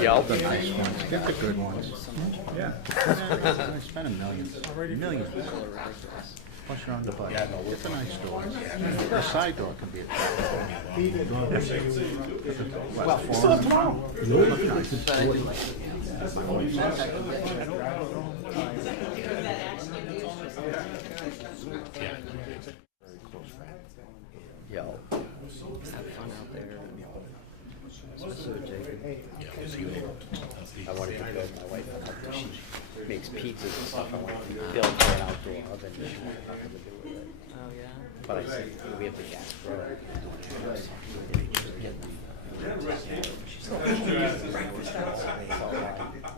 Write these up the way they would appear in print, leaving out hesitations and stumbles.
Yep. The nice ones. Get the good ones. Yeah. I spent $1 million. Millions. Plus you're on the budget. Yeah, no, It's a nice door. The side door can be a Well, still have tomorrow. look nice. Yo. Have fun out there. Especially with Jacob. I wanted to build my wife a couple. She makes pizzas and stuff. I wanted to build her an outdoor oven. She wanted nothing to do with it. Oh yeah. But I said, we have the gas grill. She's like, I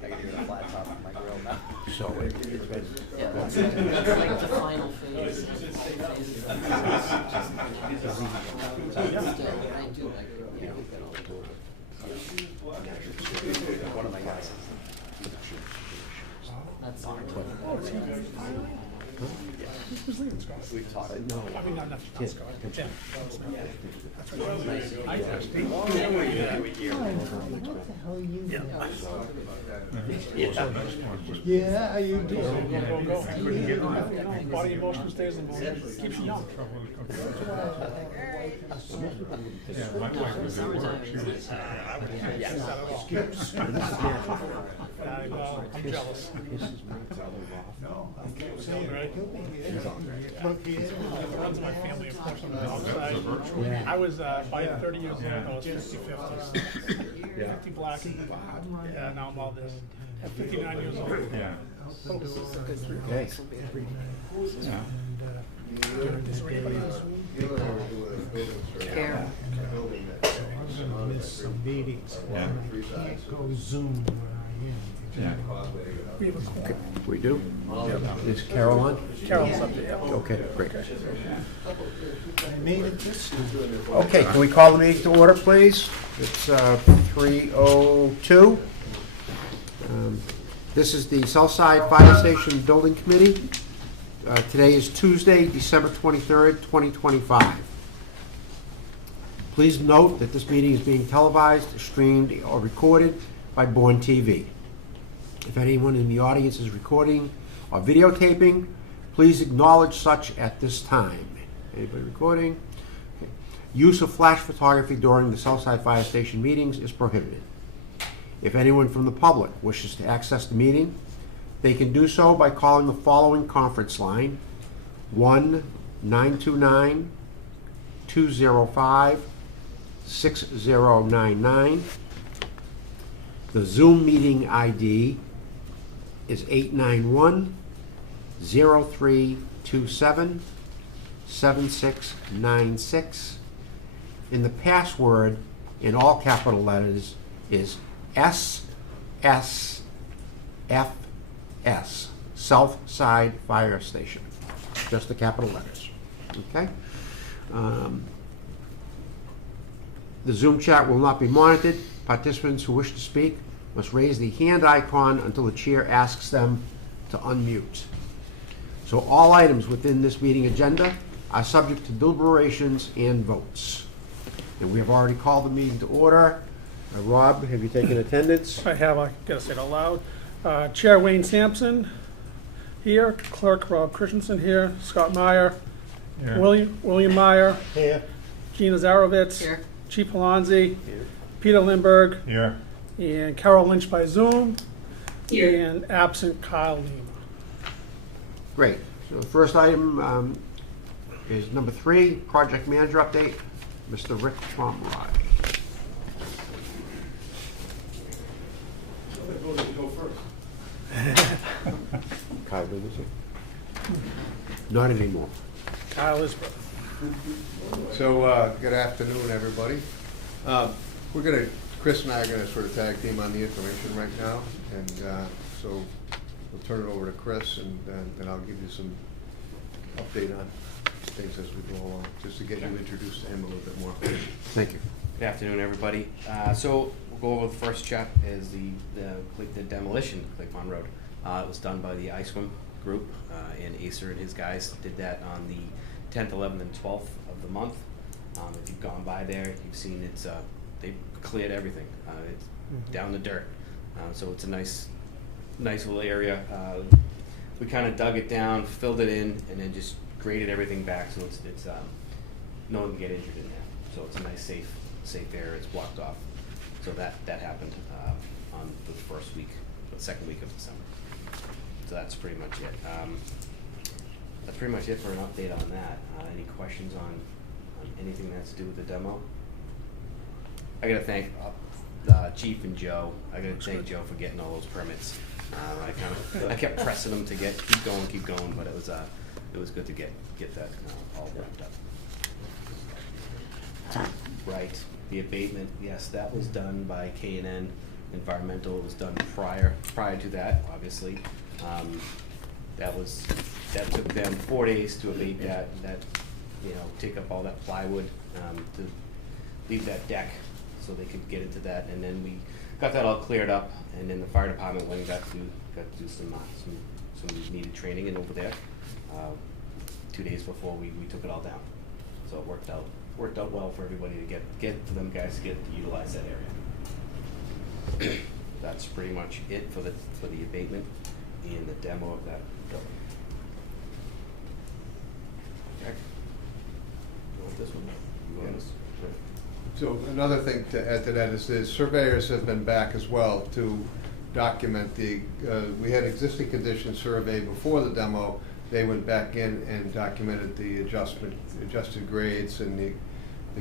gotta get a flat top on my grill now. So it's been. Yeah, that's like the final phase. Still, I do like it. One of my guys That's we've talked. I mean, not enough to Scott. Yeah. Yeah, you do. Go. Body emotion stays in motion. Keeps you young. Yeah, my wife was at work. She was I'm jealous. Right? Runs my family, of course, on the outside. I was by 30 years old. I was 50 black. Yeah, now I'm all this. At 59 years old. yeah. Okay. care. Miss some meetings. Yeah. I can't go Zoom where I am. Yeah. We have a call. We do? Is Carol on? Carol's up there. Okay, great. I made it this time. Okay, can we call the meeting to order, please? It's 3:02. This is the Southside Fire Station Building Committee. Today is Tuesday, December 23rd, 2025. Please note that this meeting is being televised, streamed, or recorded by Bourne TV. If anyone in the audience is recording or videotaping, please acknowledge such at this time. Anybody recording? Okay. Use of flash photography during the Southside Fire Station meetings is prohibited. If anyone from the public wishes to access the meeting, they can do so by calling the following conference line: 1-929-205-6099. The Zoom meeting ID is 891-0327-7696. And the password in all capital letters is SSFS, Southside Fire Station. Just the capital letters. Okay? The Zoom chat will not be monitored. Participants who wish to speak must raise the hand icon until the chair asks them to unmute. So all items within this meeting agenda are subject to deliberations and votes. And we have already called the meeting to order. Rob, have you taken attendance? I have, I gotta say it out loud. Chair Wayne Sampson here, Clerk Rob Christensen here, Scott Meyer, Yeah. William Meyer, Here. Gina Zarovitz, Here. Chief Alonzi, Peter Lindbergh, Here. and Carol Lynch by Zoom, and absent Kyle Lima. Great. So the first item is number 3, project manager update, Mr. Rick Pomeroy. Kyle, did you? Not anymore. Kyle is, So, good afternoon, everybody. Chris and I are gonna sort of tag team on the information right now, and so we'll turn it over to Chris, and then I'll give you some update on things as we go along, just to get you introduced to him a little bit more. Thank you. Good afternoon, everybody. So we'll go over the first check is the demolition of Clickmon Road. It was done by the iSwim group, and Acer and his guys did that on the 10th, 11th, and 12th of the month. If you've gone by there, you've seen it's they've cleared everything. It's down the dirt. So it's a nice little area. We kind of dug it down, filled it in, and then just graded everything back so it's no one can get injured in there. So it's a nice safe area. It's blocked off. So that happened on the second week of December. So that's pretty much it. That's pretty much it for an update on that. Any questions on anything that's to do with the demo? I gotta thank Chief and Joe. I gotta thank Joe for getting all those permits. I kept pressing them to keep going, but it was good to get that all wrapped up. Right, the abatement, yes, that was done by K&N Environmental. It was done prior to that, obviously. That took them 4 days to abate that, take up all that plywood, to leave that deck so they could get into that, and then we got that all cleared up, and then the fire department went and got to do some needed training and over there, 2 days before we took it all down. So it worked out well for everybody to get to them guys to utilize that area. That's pretty much it for the abatement and the demo of that building. Jack, you want this one? You want this? So another thing to add to that is the surveyors have been back as well to document we had existing condition survey before the demo. They went back in and documented the adjusted grades and the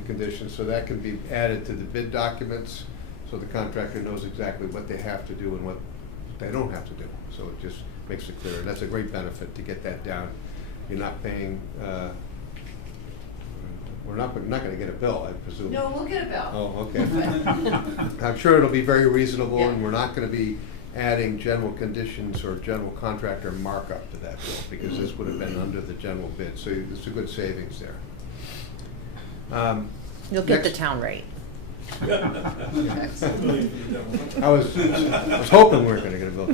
conditions, so that can be added to the bid documents, so the contractor knows exactly what they have to do and what they don't have to do. So it just makes it clear, and that's a great benefit to get that down. You're not paying. We're not going to get a bill, I presume. No, we'll get a bill. Oh, okay. I'm sure it'll be very reasonable, Yeah. and we're not going to be adding general conditions or general contractor markup to that bill, because this would have been under the general bid. So it's a good savings there. You'll get the Next. town rate. I was hoping we weren't going to get a bill.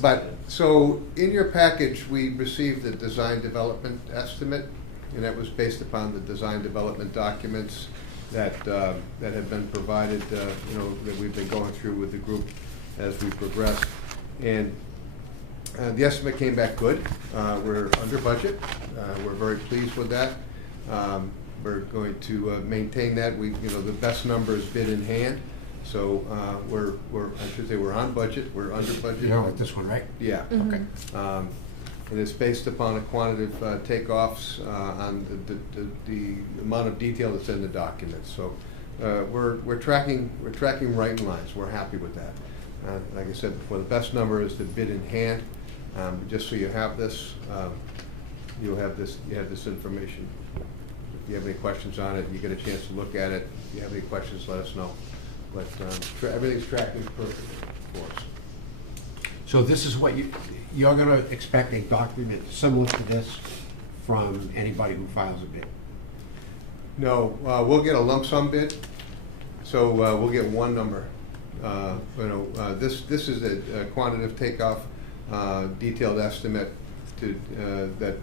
But so in your package, we received the design development estimate, and that was based upon the design development documents that have been provided, that we've been going through with the group as we progress. And the estimate came back good. We're under budget. We're very pleased with that. We're going to maintain that. The best number is bid in hand. So I should say we're on budget. We're under budget. You know, like this one, right? Yeah. Okay. And it's based upon a quantitative takeoffs on the amount of detail that's in the document. So we're tracking right in lines. We're happy with that. Like I said before, the best number is the bid in hand. Just so you have this, you have this information. If you have any questions on it, you get a chance to look at it. If you have any questions, let us know. But everything's tracking perfectly for us. So this is what you're going to expect a document similar to this from anybody who files a bid? No, we'll get a lump sum bid, so we'll get one number. This is a quantitative takeoff, detailed estimate that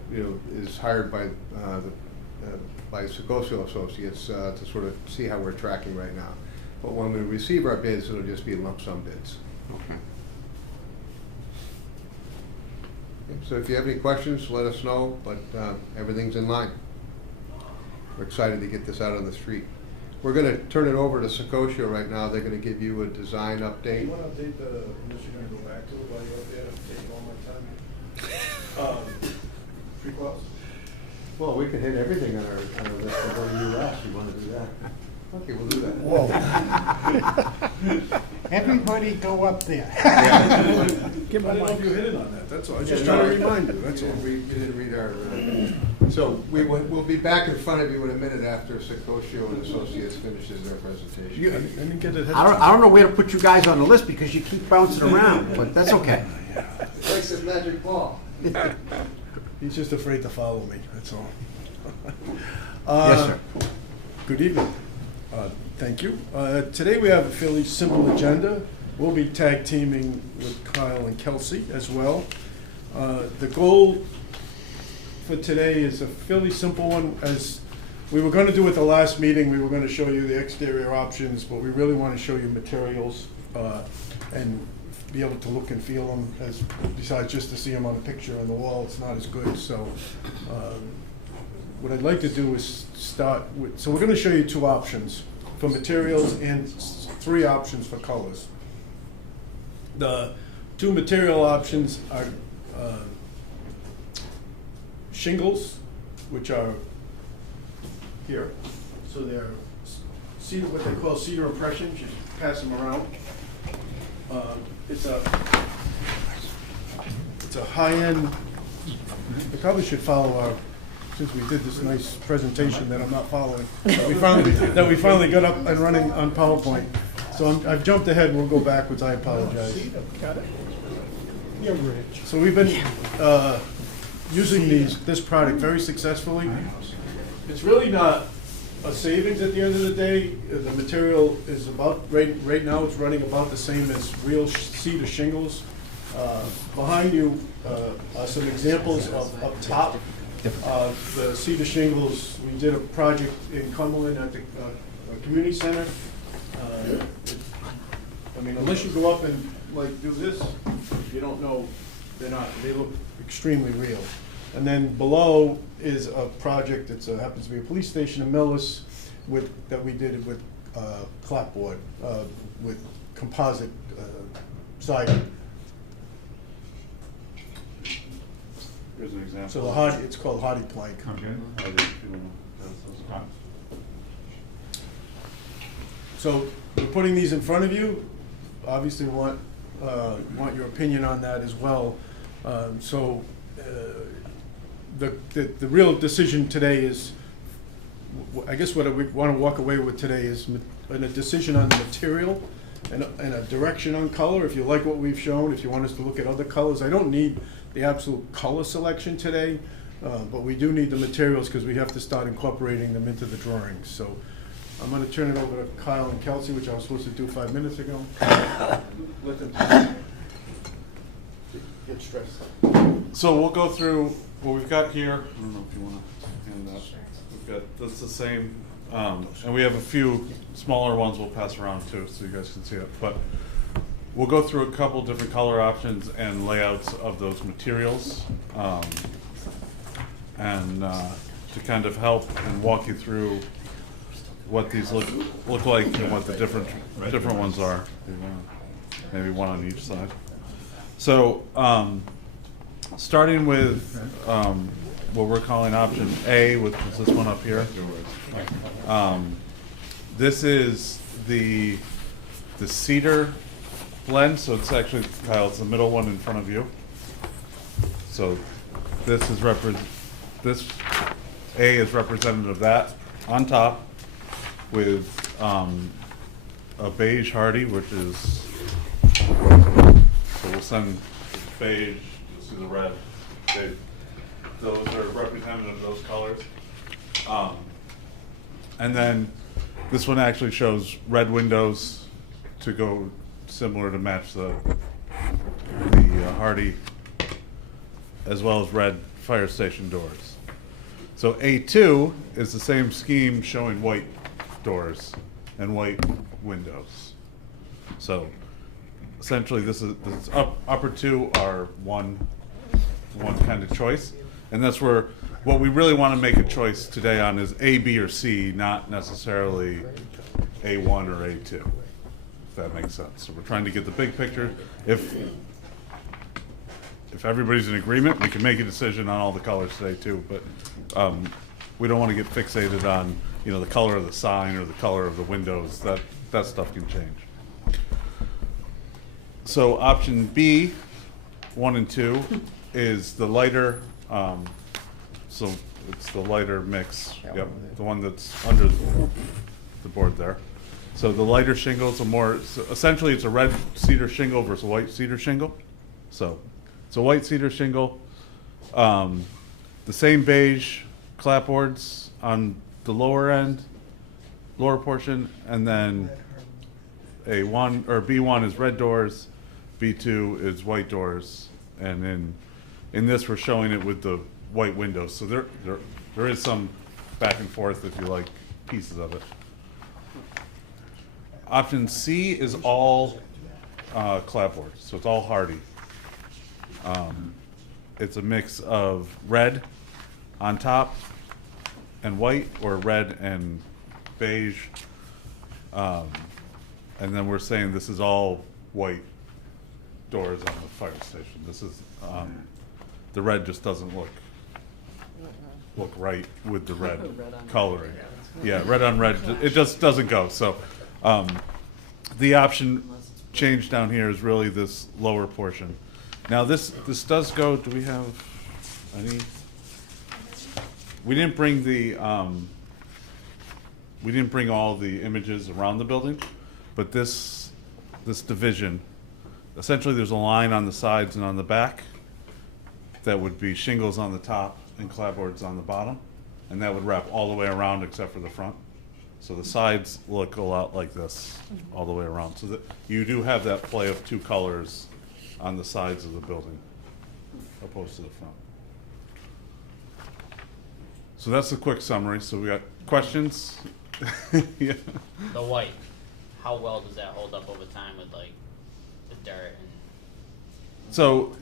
is hired by Secocio Associates to sort of see how we're tracking right now. But when we receive our bids, it'll just be lump sum bids. Okay. So if you have any questions, let us know, but everything's in line. We're excited to get this out on the street. We're going to turn it over to Secocio right now. They're going to give you a design update. You want to update unless you're going to go back to it while you're up there and take all my time? Prequels? Well, we can hit everything on our list and go to US. You want to do that? Okay, we'll do that. Whoa. Everybody go up there. I didn't know if you hit it on that, that's all. I was just trying to remind you, that's all. You didn't read our, so we'll be back in front of you in a minute after Secocio and Associates finishes their presentation. I didn't get it. I don't know where to put you guys on the list because you keep bouncing around, but that's okay. It's like this magic ball. He's just afraid to follow me, that's all. Yes, sir. Good evening. Thank you. Today we have a fairly simple agenda. We'll be tag teaming with Kyle and Kelsey as well. The goal for today is a fairly simple one. As we were gonna do at the last meeting, we were gonna show you the exterior options, but we really wanna show you materials, and be able to look and feel them, as, besides just to see them on a picture on the wall, it's not as good, so, what I'd like to do is start with, so we're gonna show you 2 options for materials and 3 options for colors. The 2 material options are shingles, which are here. So they're cedar, what they call cedar impressions. You pass them around. It's a high-end. I probably should follow our, since we did this nice presentation that I'm not following. That we finally got up and running on PowerPoint. So I've jumped ahead. We'll go backwards. I apologize. Got it? You're rich. So we've been using this product very successfully. It's really not a savings at the end of the day. The material is about, right now it's running about the same as real cedar shingles. Behind you are some examples of up top. The cedar shingles, we did a project in Cumberland at the community center. I mean, unless you go up and like do this, you don't know, they look extremely real. And then below is a project, happens to be a police station in Millis that we did with clapboard, with composite siding. Here's an example. So it's called Hardy plank. Okay. So we're putting these in front of you. Obviously want your opinion on that as well. The real decision today is, I guess what we want to walk away with today is a decision on the material and a direction on color. If you like what we've shown, if you want us to look at other colors, I don't need the absolute color selection today, but we do need the materials because we have to start incorporating them into the drawings. So I'm going to turn it over to Kyle and Kelsey, which I was supposed to do 5 minutes ago. Let them get stressed. So we'll go through what we've got here. I don't know if you want to hand that. We've got, that's the same, and we have a few smaller ones we'll pass around too, so you guys can see it. But we'll go through a couple different color options and layouts of those materials, and to kind of help and walk you through what these look like and what the different ones are. Maybe one on each side. So starting with what we're calling option A, which is this one up here. This is the cedar blend. So it's actually, Kyle, it's the middle one in front of you. So this is this A is representative of that on top, with a beige hardy, which is, so we'll send beige, you'll see the red. Those are representative of those colors. And then this one actually shows red windows to go similar to match the hardy, as well as red fire station doors. So A2 is the same scheme showing white doors and white windows. So essentially this upper two are one kind of choice, and that's where what we really want to make a choice today on is A, B, or C, not necessarily A1 or A2, if that makes sense. So we're trying to get the big picture. If everybody's in agreement, we can make a decision on all the colors today too, but we don't want to get fixated on, the color of the sign or the color of the windows. That stuff can change. So option B, 1 and 2, is the lighter, so it's the lighter mix. Yep, the one that's under the board there. So the lighter shingles are more, so essentially it's a red cedar shingle versus a white cedar shingle. So it's a white cedar shingle. The same beige clapboards on the lower portion, and then A1 or B1 is red doors, B2 is white doors, and in this we're showing it with the white windows. So there is some back and forth if you like pieces of it. Option C is all clapboard, so it's all hardy. It's a mix of red on top and white, or red and beige. And then we're saying this is all white doors on the fire station. This is, the red just doesn't look right with the red coloring. Yeah, red on red, it just doesn't go. So the option change down here is really this lower portion. Now this does go, do we have any? We didn't bring the, we didn't bring all the images around the building, but this division, essentially there's a line on the sides and on the back that would be shingles on the top and clapboards on the bottom, and that would wrap all the way around except for the front. So the sides look a lot like this all the way around. So that you do have that play of two colors on the sides of the building opposed to the front. So that's a quick summary. So we got questions? Yeah. The white, how well does that hold up over time with like the dirt and? So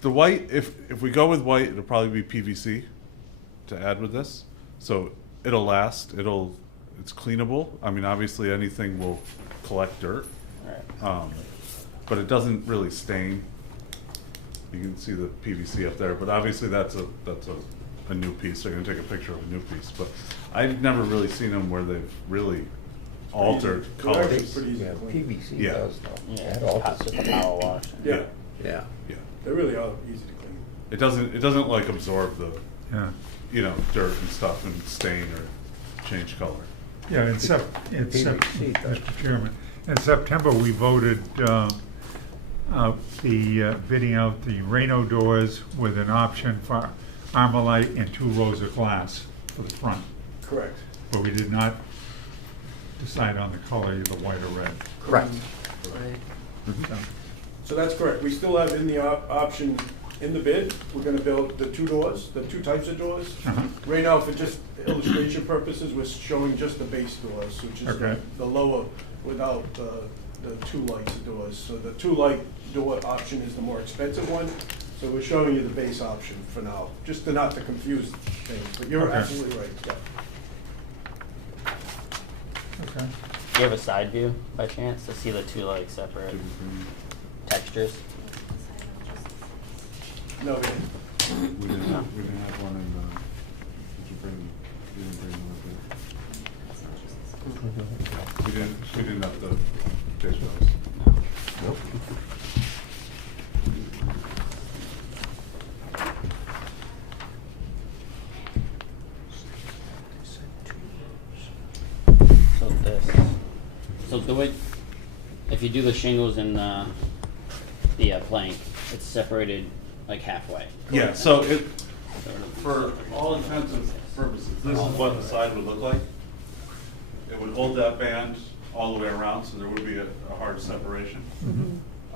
the white, if we go with white, it'll probably be PVC to add with this. So it'll last. It's cleanable. I mean, obviously anything will collect dirt, but it doesn't really stain. You can see the PVC up there, but obviously that's a new piece. So you're gonna take a picture of a new piece. But I've never really seen them where they've really altered colors. It's pretty easy Yeah, to clean. PVC Yeah. does though. Yeah, That alters just it. a power wash. Yeah, Yeah. Yeah. they really are easy to clean. It doesn't like absorb the, Yeah, dirt and stuff and stain or change color. yeah, Mr. Chairman, in September, we voted bidding out the Reno doors with an option for Armalite and 2 rows of glass for the front. Correct. But we did not decide on the color, either white or red. Correct. So, So that's correct. We still have in the option in the bid, we're gonna build the 2 doors, the 2 types of doors. Uh-huh. Right now, for just illustration purposes, we're showing just the base doors, which is Okay. the lower without the 2 lights doors. So the 2 light door option is the more expensive one. So we're showing you the base option for now, just not to confuse things, but you're Okay. absolutely right, yeah. okay. Do you have a side view by chance to see the two like separate textures? No, We didn't have one in the, you didn't bring one up there. We didn't have the visuals. Nope. So this, so the way, if you do the shingles and the plank, it's separated like halfway. Yeah, so for all intents and purposes, this is what the side would look like. It would hold that band all the way around, so there would be a hard separation.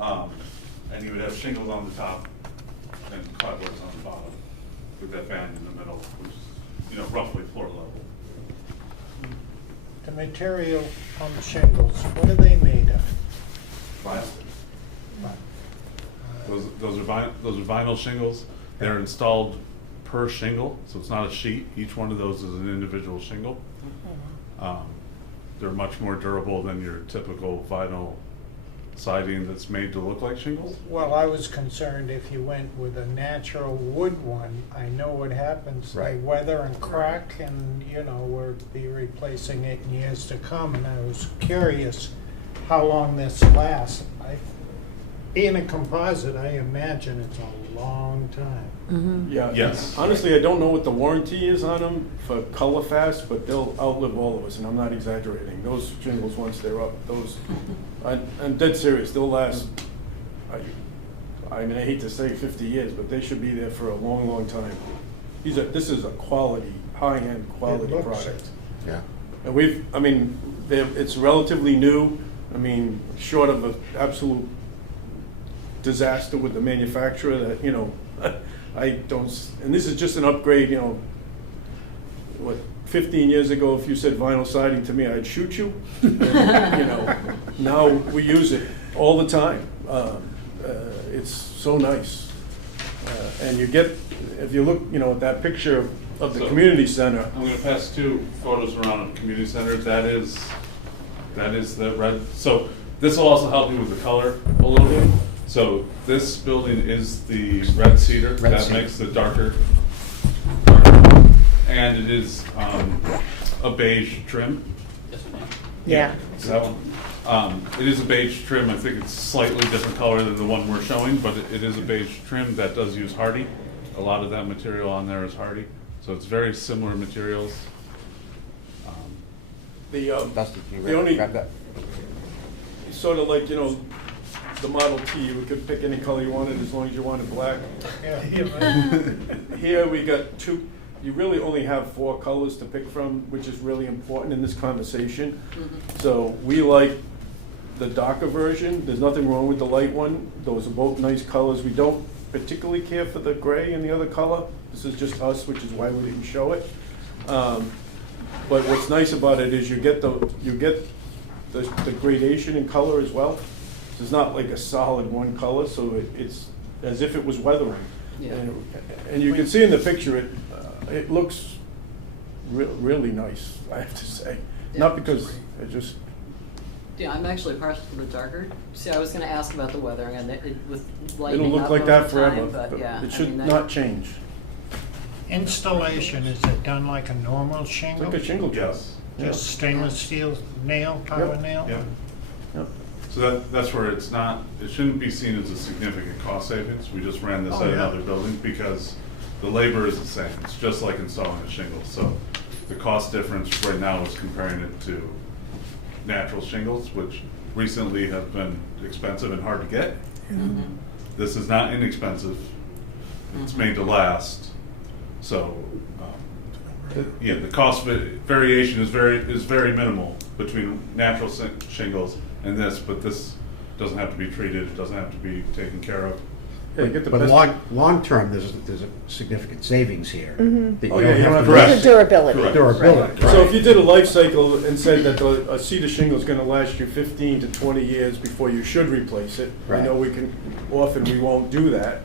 And you would have shingles on the top and clapboards on the bottom, with that band in the middle, which is, roughly floor level. The material on the shingles, what are they made of? Vinyl. Those are vinyl shingles. They're installed per shingle, so it's not a sheet. Each one of those is an individual shingle. They're much more durable than your typical vinyl siding that's made to look like shingles. Well, I was concerned if you went with a natural wood one, I know what happens. They Right. weather and crack and, we'll be replacing it in years to come. And I was curious how long this lasts. Being a composite, I imagine it's a long time. Yeah. Yes. Honestly, I don't know what the warranty is on them for color fast, but they'll outlive all of us, and I'm not exaggerating. Those shingles, once they're up, I'm dead serious, they'll last, I mean, I hate to say 50 years, but they should be there for a long, long time. This is a quality, high-end quality looks product. Yeah. And it's relatively new, short of an absolute disaster with the manufacturer that, I don't, and this is just an upgrade, 15 years ago, if you said vinyl siding to me, I'd shoot you. And, now we use it all the time. It's so nice. And you get, if you look, at that picture of the So, community center, I'm gonna pass 2 photos around of the community center. That is the red. So this will also help you with the color a little bit. So this building is the red cedar. Red That cedar. makes the darker. And it is a beige trim. Yeah. So that one. It is a beige trim. I think it's slightly different color than the one we're showing, but it is a beige trim that does use hardy. A lot of that material on there is hardy. So it's very similar materials. the Dusty, can you The only- grab that? sort of like, the Model T, you could pick any color you wanted as long as you wanted black. Yeah. Here we got 2, you really only have 4 colors to pick from, which is really important in this conversation. So we like the darker version. There's nothing wrong with the light one. Those are both nice colors. We don't particularly care for the gray and the other color. This is just us, which is why we didn't show it. But what's nice about it is you get the gradation in color as well. It's not like a solid one color, so it's as if it was weathering. Yeah. And you can see in the picture, it looks really nice, I have to say. Not because it just, Yeah, I'm actually partial to the darker. See, I was gonna ask about the weathering and it with it'll lightening look up like over that forever. time, but but yeah. It I should mean, that- not change. Installation, is it done like a normal It's shingle? like a shingle job. Yes. Just stainless steel nail, power Yep. nail? Yeah. Yep. So that's where it shouldn't be seen as a significant cost savings. We just ran this Oh, at yeah. another building because the labor is the same. It's just like installing a shingle. So the cost difference right now is comparing it to natural shingles, which recently have been expensive and hard to get. This is not inexpensive. It's made to last. So, yeah, the cost variation is very minimal between natural shingles and this, but this doesn't have to be treated, it doesn't have to be taken care of. Yeah, you get the But best. long term, there's a significant savings here. that Oh, yeah, you don't have to- Correct. The durability. Correct. Durability. So if you did a life cycle and said that a cedar shingle is gonna last you 15 to 20 years before you should replace it, I know often we won't do that.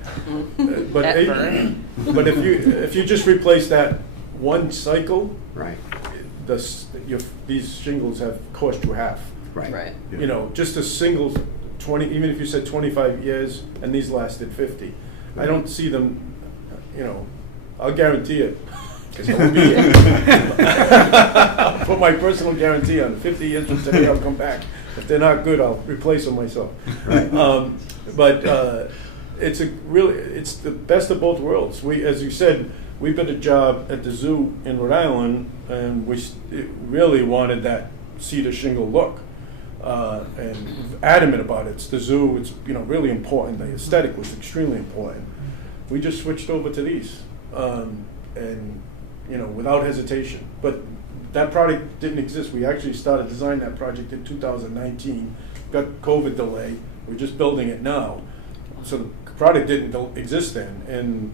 But At it- Bourne. but if you just replace that one cycle, Right, these shingles have cost you half. right. Right. Yeah. Just a single 20, even if you said 25 years and these lasted 50, I don't see them, I'll guarantee it. 'Cause I won't be here. I'll put my personal guarantee on 50 years from today, I'll come back. If they're not good, I'll replace them myself. But it's it's the best of both worlds. As you said, we've got a job at the zoo in Rhode Island, and we really wanted that cedar shingle look. And adamant about it. It's the zoo, it's really important. The aesthetic was extremely important. We just switched over to these, and without hesitation. But that product didn't exist. We actually started designing that project in 2019. Got COVID delay. We're just building it now. So the product didn't exist then. And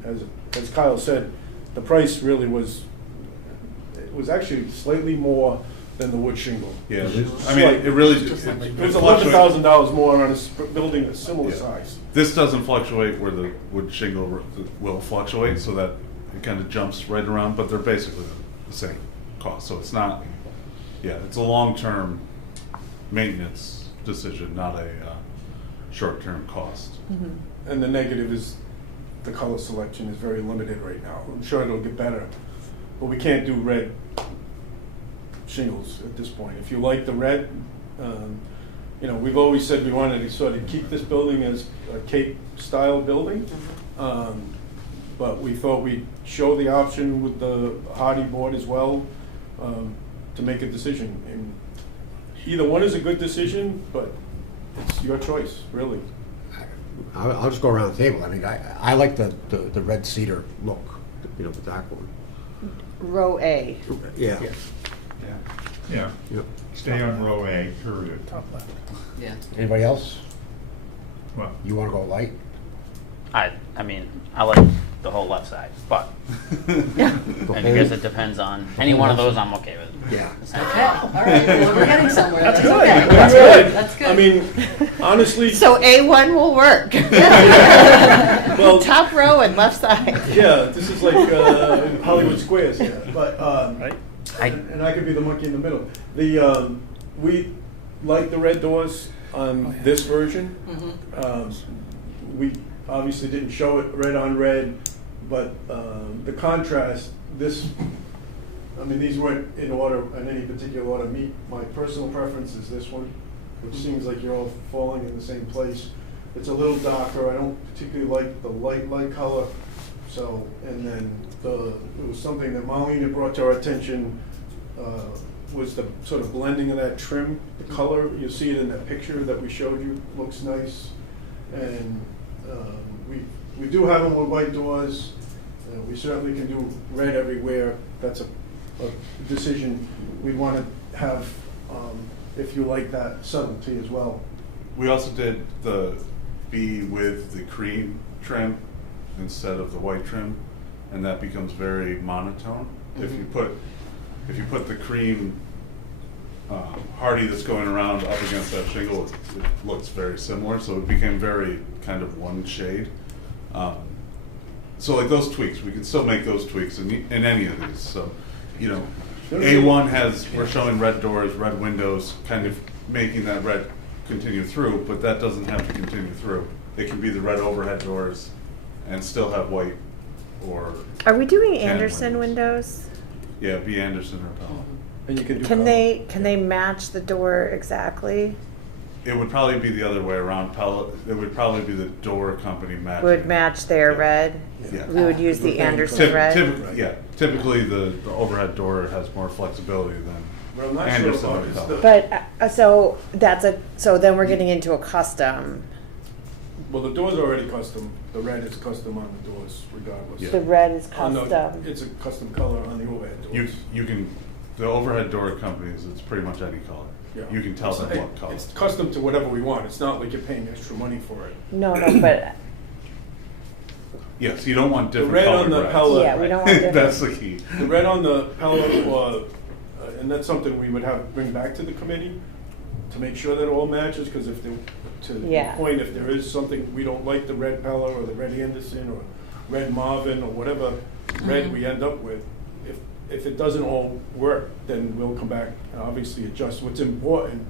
as Kyle said, the price really was actually slightly more than the wood shingle. Yeah, I mean, it really, It was $11,000 more on a building a similar Yeah. size. This doesn't fluctuate where the wood shingle will fluctuate, so that it kind of jumps right around, but they're basically the same cost. So it's not, it's a long-term maintenance decision, not a short-term cost. And the negative is the color selection is very limited right now. I'm sure it'll get better, but we can't do red shingles at this point. If you like the red, we've always said we wanted to sort of keep this building as a Cape-style building, but we thought we'd show the option with the hardy board as well to make a decision. And either one is a good decision, but it's your choice, really. I'll just go around the table. I mean, I like the red cedar look, the dark one. Row A. Yeah. Yeah, Yep. stay on row A, period. Yeah. Anybody else? Well, You want to go light? I mean, I like the whole left side, but I guess it depends on, any one of those I'm okay with. Yeah. Okay, all right, well, we're getting somewhere. That's That's good. okay. That's good. good. That's good. I mean, honestly, So A1 will work. well, Top row and left side. Yeah, this is like Hollywood Squares here, but, right? and I could be the monkey in the middle. We like the red doors on this version. We obviously didn't show it red on red, but the contrast, these weren't in order, in any particular order. My personal preference is this one, which seems like you're all falling in the same place. It's a little darker. I don't particularly like the light color. So, and then it was something that Marlene brought to our attention, was the sort of blending of that trim, the color. You see it in that picture that we showed you, looks nice. And we do have them with white doors. We certainly can do red everywhere. That's a decision we want to have, if you like that subtlety as well. We also did the B with the cream trim instead of the white trim, and that becomes very monotone. If you put the cream hardy that's going around up against that shingle, it looks very similar. So it became very kind of one shade. So like those tweaks, we can still make those tweaks in any of these. So, you know, A1 we're showing red doors, red windows, kind of making that red continue through, but that doesn't have to continue through. It can be the red overhead doors and still have white or. Are we doing tan Anderson windows? Yeah, B. Anderson or Pella. And you can do Can color. they match the door exactly? It would probably be the other way around. Pella, it would probably be the door company matching. Would match their Yeah. red? Yeah. We would use the Anderson Typ- red? typ- yeah, typically the overhead door has more flexibility than Well, I'm not sure Anderson about or it's Pella. But, so then we're getting into a custom. Well, the door's already custom. The red is custom on the doors regardless. Yeah. The red is On the- custom. It's a custom color on the overhead doors. You can, the overhead door companies, it's pretty much any color. Yeah. You can tell them what color. It's custom to whatever we want. It's not like you're paying extra money for it. No, but, Yes, you don't want The different red colored on the reds. Pella. yeah, we don't want different. That's the key. The red on the Pella, and that's something we would have bring back to the committee to make sure that it all matches, because if to the Yeah. point, if there is something we don't like, the red Pella or the red Anderson or red Marvin or whatever red we end up with, if it doesn't all work, then we'll come back and obviously adjust. What's important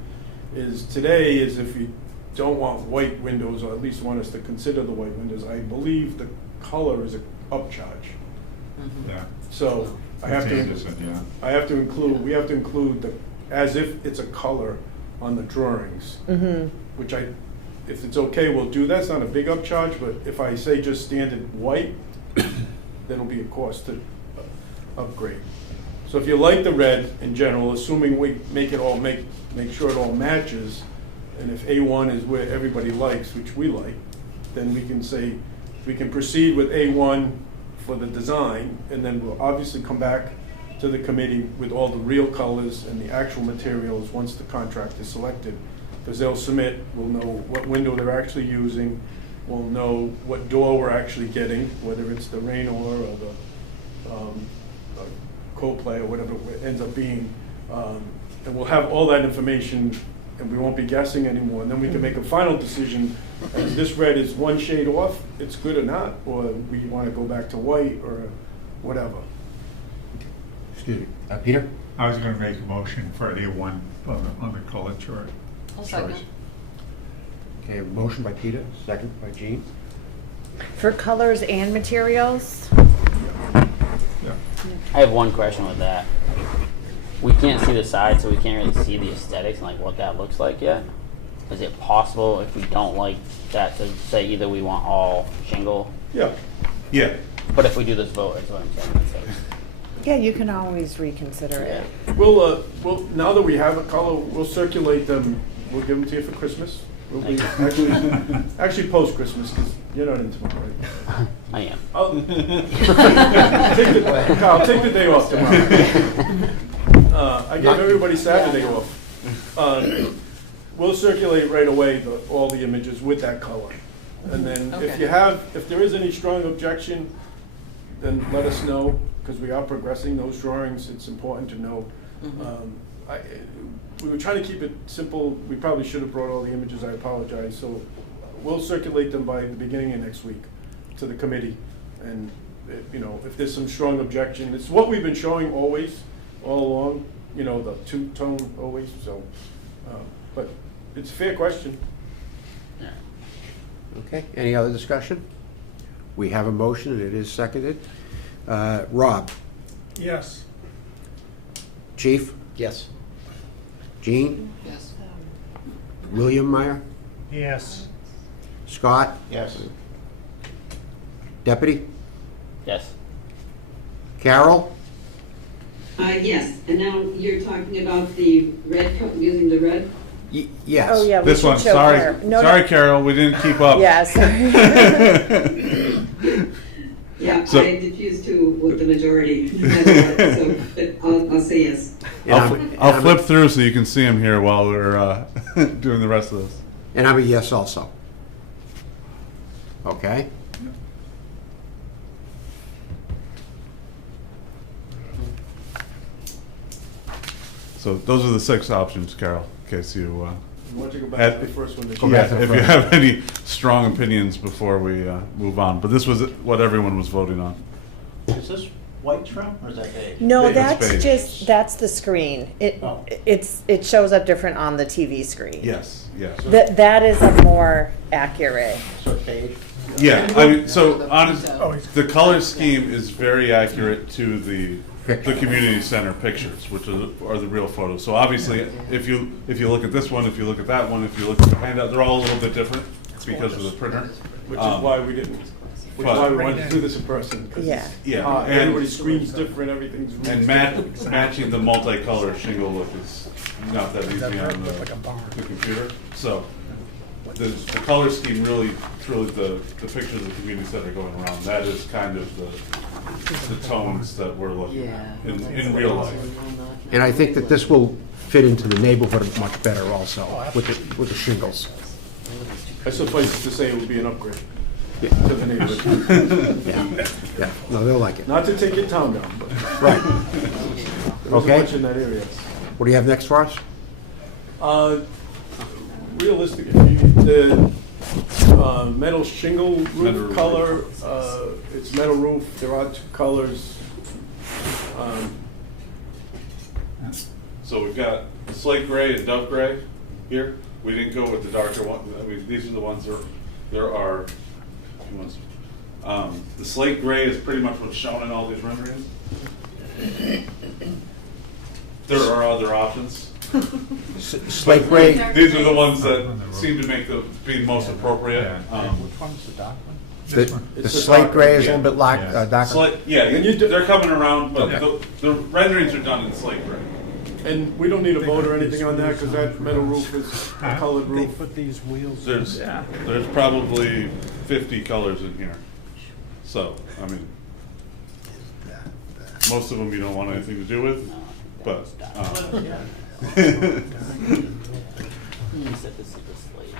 is today is if you don't want white windows, or at least want us to consider the white windows, I believe the color is an upcharge. Yeah. So I have That's to, Anderson, yeah. we have to include the, as if it's a color on the drawings. Which if it's okay, we'll do that. It's not a big upcharge, but if I say just standard white, that'll be a cost to upgrade. So if you like the red in general, assuming we make sure it all matches, and if A1 is where everybody likes, which we like, then we can say, we can proceed with A1 for the design, and then we'll obviously come back to the committee with all the real colors and the actual materials once the contract is selected. Because they'll submit, we'll know what window they're actually using, we'll know what door we're actually getting, whether it's the Raynor or the Coldplay or whatever it ends up being. And we'll have all that information, and we won't be guessing anymore. And then we can make a final decision, as this red is one shade off, it's good or not, or we want to go back to white or whatever. Excuse me. Peter? I was gonna make a motion for A1 on the color chart. I'll second. choice. Okay, motion by Peter, second by Jean. For colors and materials? Yeah. I have one question with that. We can't see the side, so we can't really see the aesthetics and like what that looks like yet. Is it possible, if we don't like that, to say either we want all shingle, Yeah. Yeah. but if we do this vote, is what I'm saying. That's Yeah, you can always reconsider it. We'll, now that we have a color, we'll circulate them, we'll give them to you for Christmas. We'll be, actually post-Christmas, because you're not in tomorrow, right? I am. I'll take the day off tomorrow. I gave everybody Saturday off. We'll circulate right away all the images with that color. And then if Okay. there is any strong objection, then let us know, because we are progressing those drawings, it's important to know. We were trying to keep it simple, we probably should have brought all the images, I apologize, so we'll circulate them by the beginning of next week to the committee, and, you know, if there's some strong objection, it's what we've been showing always, all along, you know, the two-tone always, so, but it's a fair question. Okay, any other discussion? We have a motion, and it is seconded. Rob? Yes. Chief? Yes. Jean? Yes. William Meyer? Yes. Scott? Yes. Deputy? Yes. Carol? Yes, and now you're talking about the red, using the red? Yes. Oh, yeah, we This should one, show sorry, her. No, sorry, no. Carol, we didn't keep up. Yeah, sorry. Yeah, So- I diffused to with the majority, so, but I'll say yes. I'll flip through so you can see them here while we're doing the rest of this. And I'm a yes also. Okay? So those are the 6 options, Carol, in case you, Why don't you go back to the first one? that you- back to the if you first. have any strong opinions before we move on. But this was what everyone was voting on. Is this white trim or is that beige? No, It's that's beige. just, that's the screen. Oh. It shows up different on the TV screen. Yes, yes. That is a more accurate. So it's beige? Yeah, I mean, so honest, Oh, he's- the color scheme is very accurate to the community center pictures, which are the real photos. So obviously, if you look at this one, if you look at that one, if you look at the handout, they're all a little bit different because of the printer. Which is why we didn't, which is why we wanted to do this in person. 'cause Yeah. Yeah, everybody's screen's different, everything's. and matching the multicolor shingle look is not that easy on the computer. So the color scheme really, truly, the pictures of the community center going around, that is kind of the tones that we're looking at in real life. And I think that this will fit into the neighborhood much better also, with the shingles. I suffice to say it would be an upgrade to the neighborhood. Yeah, no, they'll like it. Not to take your town down, but Right. there wasn't Okay. much in that area. What do you have next for us? Realistic, the metal shingle Metal roof roof. color, it's metal roof, there are 2 colors. So we've got slate gray and dove gray here. We didn't go with the darker one. I mean, these are the ones there are a few ones. The slate gray is pretty much what's shown in all these renderings. There are other options. Slate gray? These are the ones that seem to make being most appropriate. Which one's the dark one? The slate gray is a little bit darker. They're coming around, but the renderings are done in slate gray. And we don't need a vote or anything on that, because that metal roof is a colored They roof. put these wheels. There's probably 50 colors in here. So, I mean, most of them you don't want anything to do with, but. You said this is the slate.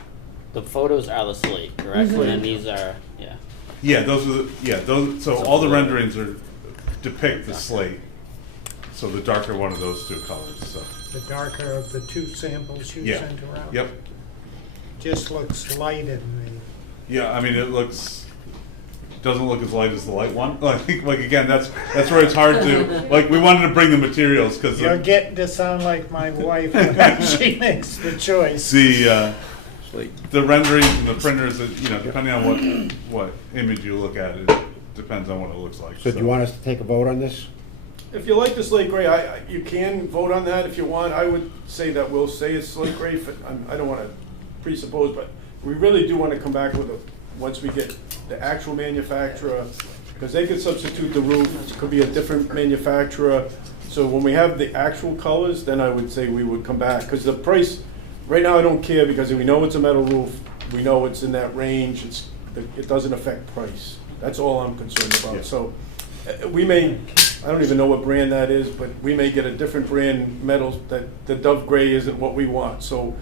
The photos are the slate, correct? And then these are, yeah. Yeah, those, so all the renderings depict the slate. So the darker one of those 2 colors, so. The darker of the 2 samples you Yeah. sent around? Yep. Just looks light in Yeah, I mean, doesn't look as light as the light one. I think, like, again, that's where it's hard to, like, we wanted to bring the materials, because You're getting to sound like my wife when she makes the choice. the renderings and the printers, depending on what image you look at, it depends on what it looks like. So do you want us to take a vote on this? If you like the slate gray, you can vote on that if you want. I would say that we'll say it's slate gray. I don't want to presuppose, but we really do want to come back with once we get the actual manufacturer, because they could substitute the roof. It could be a different manufacturer. So when we have the actual colors, then I would say we would come back, because the price, right now I don't care, because we know it's a metal roof. We know it's in that range. It doesn't affect price. That's all I'm concerned about. Yeah. So we may, I don't even know what brand that is, but we may get a different brand metal that the dove gray isn't what we want. So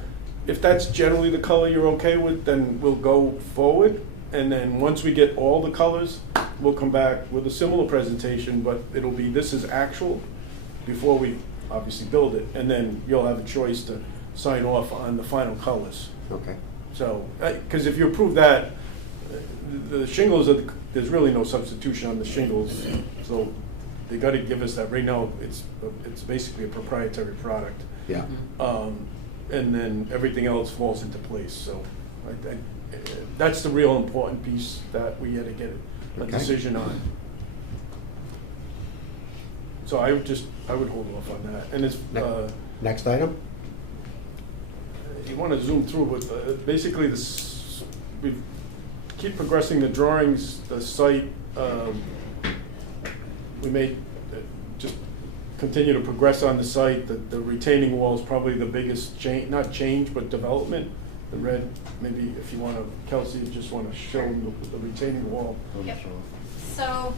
if that's generally the color you're okay with, then we'll go forward. And then once we get all the colors, we'll come back with a similar presentation, but it'll be, this is actual before we obviously build it, and then you'll have a choice to sign off on the final colors. Okay. So, because if you approve that, the shingles, there's really no substitution on the shingles, so they gotta give us that. Right now, it's basically a proprietary product. Yeah. And then everything else falls into place, so that's the real important piece that we had to get a Okay. decision on. So I would hold off on that, and it's, Next item? you wanna zoom through, but basically we keep progressing the drawings, the site, we may just continue to progress on the site. The retaining wall is probably the biggest change, not change, but development. The red, maybe if you want to, Kelsey, you just want to show them the retaining wall. Yep. So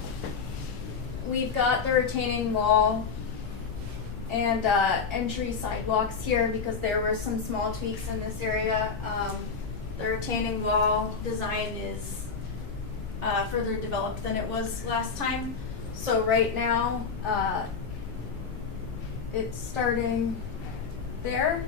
we've got the retaining wall and entry sidewalks here because there were some small tweaks in this area. The retaining wall design is further developed than it was last time. So right now, it's starting there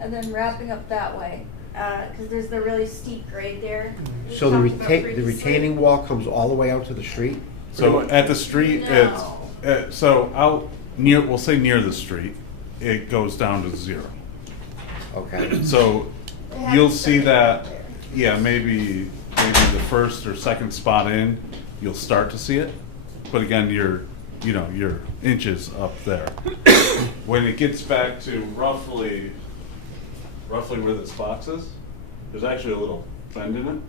and then wrapping up that way. Because there's the really steep grade there. we So the talked about the previously. retaining wall comes all the way out to the street? So at the street, No. it's, so out near, we'll say near the street, it goes down to 0. Okay. So It has you'll to see start that, there. yeah, maybe the first or second spot in, you'll start to see it. But again, you're inches up there. When it gets back to roughly where this box is, there's actually a little bend in it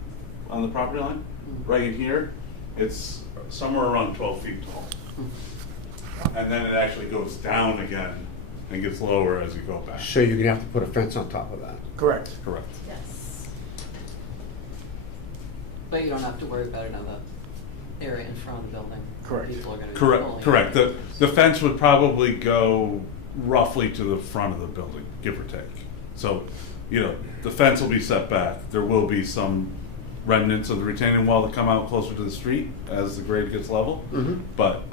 on the property line. Right in here, it's somewhere around 12 feet tall. And then it actually goes down again and gets lower as you go back. So you're gonna have to put a fence on top of that? Correct. Correct. Yes. But you don't have to worry about another area in front of the building. Correct. People are gonna be Correct, pulling correct. in. The fence would probably go roughly to the front of the building, give or take. So, the fence will be set back. There will be some remnants of the retaining wall that come out closer to the street as the grade gets level. Mhm. But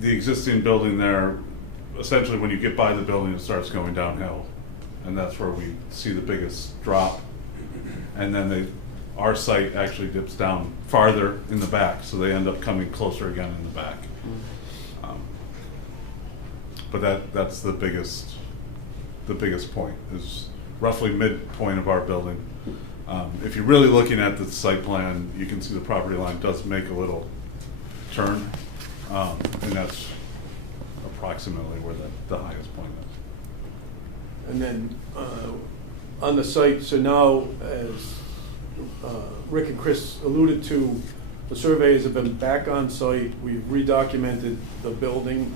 the existing building there, essentially when you get by the building, it starts going downhill. And that's where we see the biggest drop. And then our site actually dips down farther in the back, so they end up coming closer again in the back. But that's the biggest point, is roughly midpoint of our building. If you're really looking at the site plan, you can see the property line does make a little turn, and that's approximately where the highest point is. And then on the site, so now, as Rick and Chris alluded to, the surveys have been back on site. We've redocumented the building.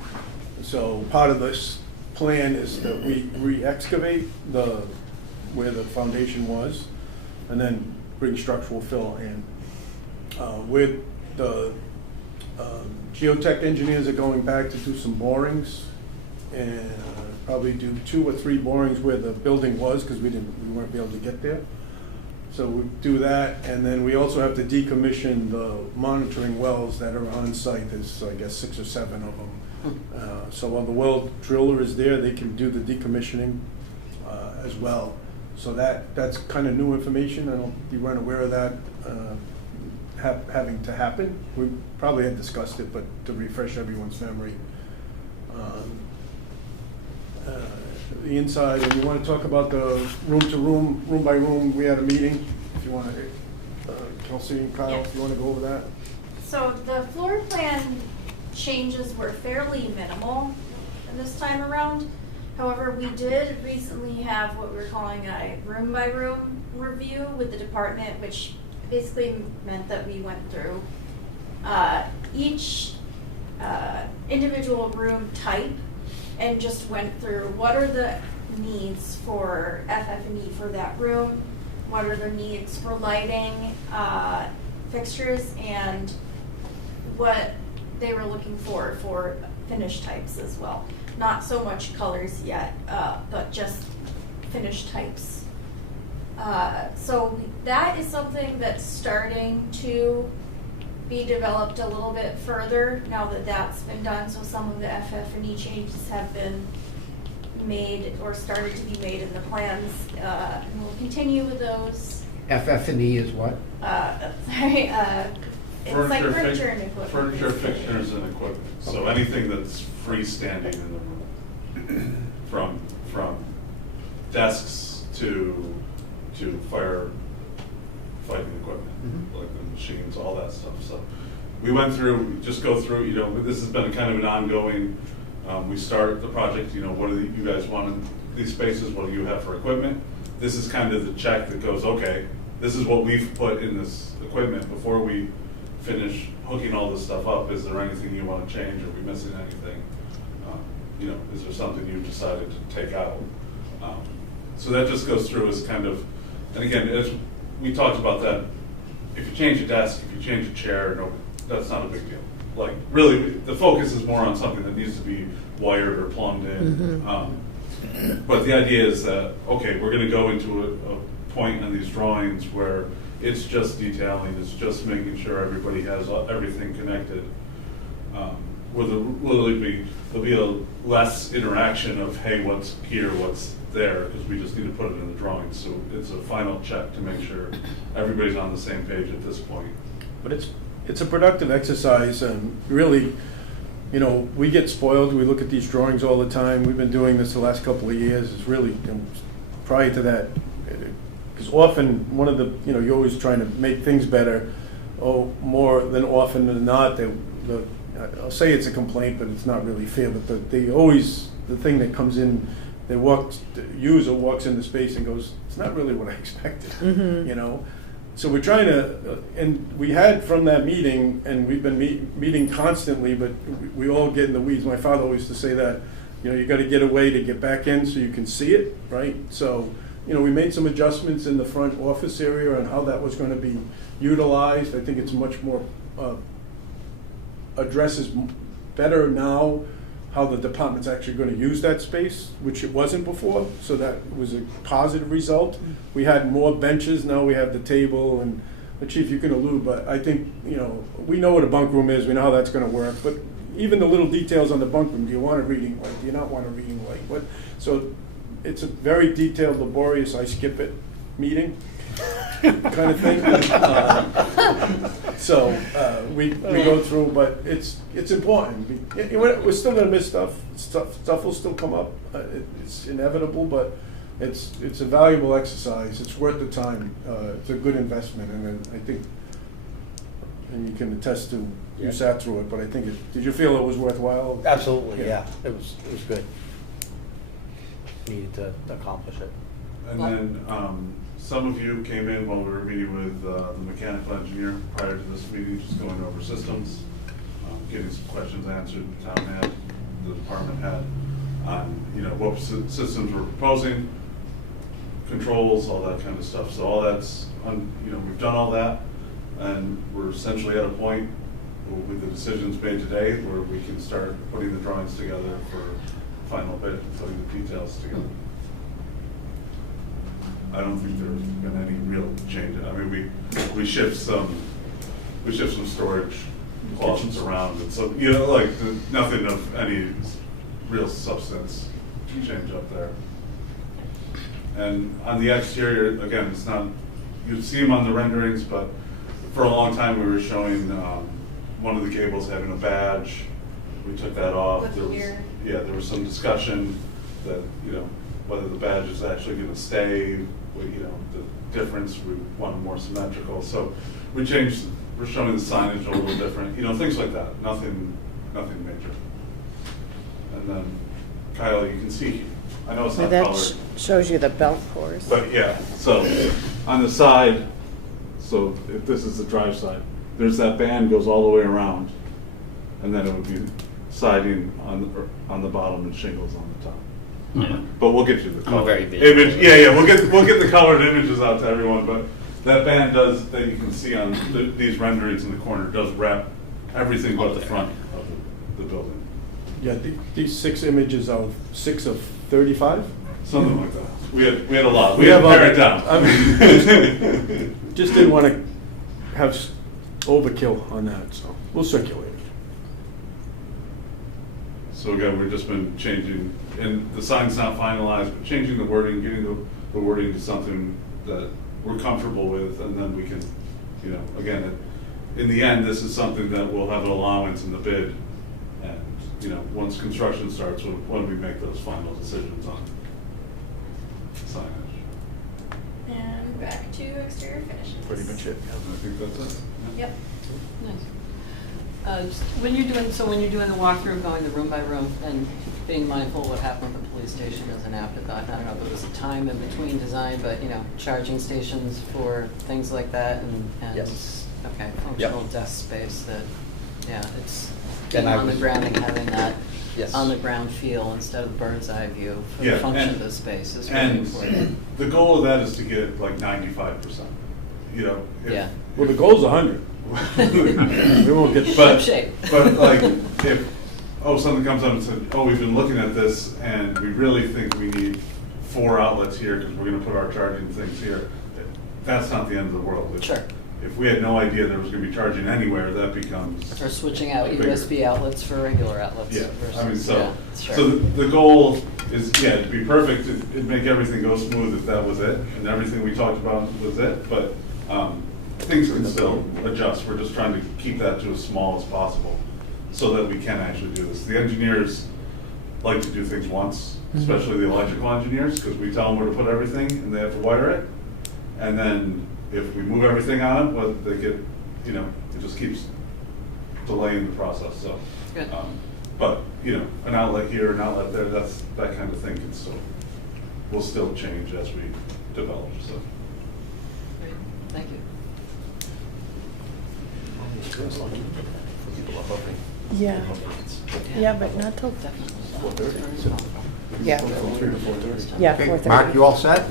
So part of this plan is that we re-excavate where the foundation was and then bring structural fill in. With the geotech engineers are going back to do some borings and probably do 2 or 3 borings where the building was because we weren't able to get there. So we do that, and then we also have to decommission the monitoring wells that are on site. There's, I guess, 6 or 7 of them. So while the well driller is there, they can do the decommissioning as well. So that's kind of new information. I don't know if you weren't aware of that having to happen. We probably had discussed it, but to refresh everyone's memory. The inside, and you want to talk about the room to room, room by room, we had a meeting. If you want to, Kelsey and Kyle, if you want to go over that. So the floor plan changes were fairly minimal this time around. However, we did recently have what we're calling a room by room review with the department, which basically meant that we went through each individual room type and just went through what are the needs for FF&E for that room, what are the needs for lighting, fixtures, and what they were looking for finish types as well. Not so much colors yet, but just finish types. So that is something that's starting to be developed a little bit further now that that's been done. So some of the FF&E changes have been made or started to be made in the plans, and we'll continue with those. FF&E is what? Sorry, it's like furniture and equipment. Furniture, fixtures, and equipment. So anything that's freestanding in the room, from desks to fighting equipment, like the machines, all that stuff. So we went through, just go through. You know, this has been kind of an ongoing. We start the project. You know, what do you guys want in these spaces? What do you have for equipment? This is kind of the check that goes, okay, this is what we've put in this equipment before we finish hooking all this stuff up. Is there anything you want to change? Are we missing anything? You know, is there something you've decided to take out? So that just goes through as kind of, and again, as we talked about that, if you change a desk, if you change a chair, no, that's not a big deal. Like, really, the focus is more on something that needs to be wired or plumbed in. But the idea is that, okay, we're going to go into a point on these drawings where it's just detailing, it's just making sure everybody has everything connected. Where there'll be a less interaction of, hey, what's here, what's there, because we just need to put it in the drawings. So it's a final check to make sure everybody's on the same page at this point. But it's a productive exercise, and really, you know, we get spoiled. We look at these drawings all the time. We've been doing this the last couple of years. It's really, you know, prior to that, because often one of the, you know, you're always trying to make things better. Oh, more than often than not, I'll say it's a complaint, but it's not really fair. But the thing that comes in, the user walks into space and goes, it's not really what I expected, you know. So we're trying to, and we had from that meeting, and we've been meeting constantly, but we all get in the weeds. My father always used to say that, you know, you got to get away to get back in so you can see it, right? So, you know, we made some adjustments in the front office area on how that was going to be utilized. I think it's much more, addresses better now how the department's actually going to use that space, which it wasn't before, so that was a positive result. We had more benches, now we have the table, and the chief, you can allude, but I think, you know, we know what a bunk room is, we know how that's going to work, but even the little details on the bunk room, do you want a reading light, do you not want a reading light? So it's a very detailed, laborious, I skip it meeting kind of thing. We go through, but it's important. We're still going to miss stuff. Stuff will still come up. It's inevitable, but it's a valuable exercise. It's worth the time. It's a good investment, and I think, and you can attest to, you sat through it, but I think did you feel it was worthwhile? Absolutely, yeah. It was good. Needed to accomplish it. And then some of you came in while we were meeting with the mechanical engineer prior to this meeting, just going over systems, getting some questions answered the town had, the department had, on, you know, what systems we're proposing, controls, all that kind of stuff. So all that's, you know, we've done all that, and we're essentially at a point with the decisions made today where we can start putting the drawings together for final bit, putting the details together. I don't think there's been any real change. I mean, we shift some storage closets around, and so, you know, like nothing of any real substance to change up there. And on the exterior, again, it's not, you'd see them on the renderings, but for a long time we were showing one of the gables having a badge. We took that off. There was some discussion that, you know, whether the badge is actually going to stay, you know, the difference, we wanted more symmetrical. So we're showing the signage a little different, you know, things like that. Nothing major. And then, Kyle, you can see, I know it's not colored. Shows you the belt cores. But yeah, so on the side, so if this is the drive side, there's that band goes all the way around, and then it would be siding on the bottom and shingles on the top. Yeah. But we'll get you the color image. Yeah, we'll get the colored images out to everyone. But that band does, that you can see on these renderings in the corner, does wrap everything but the front of the building. Yeah, these 6 images of 6 of 35? Something like that. We had a lot. We had to pare it down. I mean, just didn't want to have overkill on that, so we'll circulate it. So again, we've just been changing, and the sign's not finalized, but changing the wording, getting the wording to something that we're comfortable with, and then we can, you know, again, in the end, this is something that we'll have an allowance in the bid. And, you know, once construction starts, when we make those final decisions on signage. And back to exterior finishes. Pretty much it. I think that's it. Yep. Nice. When you're doing the walkthrough, going the room by room, and being mindful of what happened with the police station as an afterthought, I don't know if there was a time in between design, but, you know, charging stations for things like that, and Yes. okay, functional desk space that, yeah, it's And being I on the was- ground and having that Yes. on the ground feel instead of the bird's eye view for Yeah, the function and- of the space is really And important. the goal of that is to get like 95%, you know? if- Yeah. Well, the goal's 100. We won't get. But, shape. but like, if, something comes up and says, we've been looking at this and we really think we need 4 outlets here because we're gonna put our charging things here, that's not the end of the world. Sure. If we had no idea there was gonna be charging anywhere, that becomes. Or switching out bigger. USB outlets for regular outlets. Yeah, versus, I mean, yeah, sure. so the goal is, to be perfect, it'd make everything go smooth if that was it, and everything we talked about was it, but, things can still adjust, we're just trying to keep that to as small as possible, so that we can actually do this. The engineers like to do things once, especially the electrical engineers, because we tell them where to put everything, and they have to wire it, and then if we move everything on, well, they get, you know, it just keeps delaying the process, so. Good. But, you know, an outlet here, an outlet there, that kind of thing will still change as we develop, so. Great. Thank you. Yeah. Yeah, but not till. Yeah. Yeah, Okay, 4:30. Mark, you all set?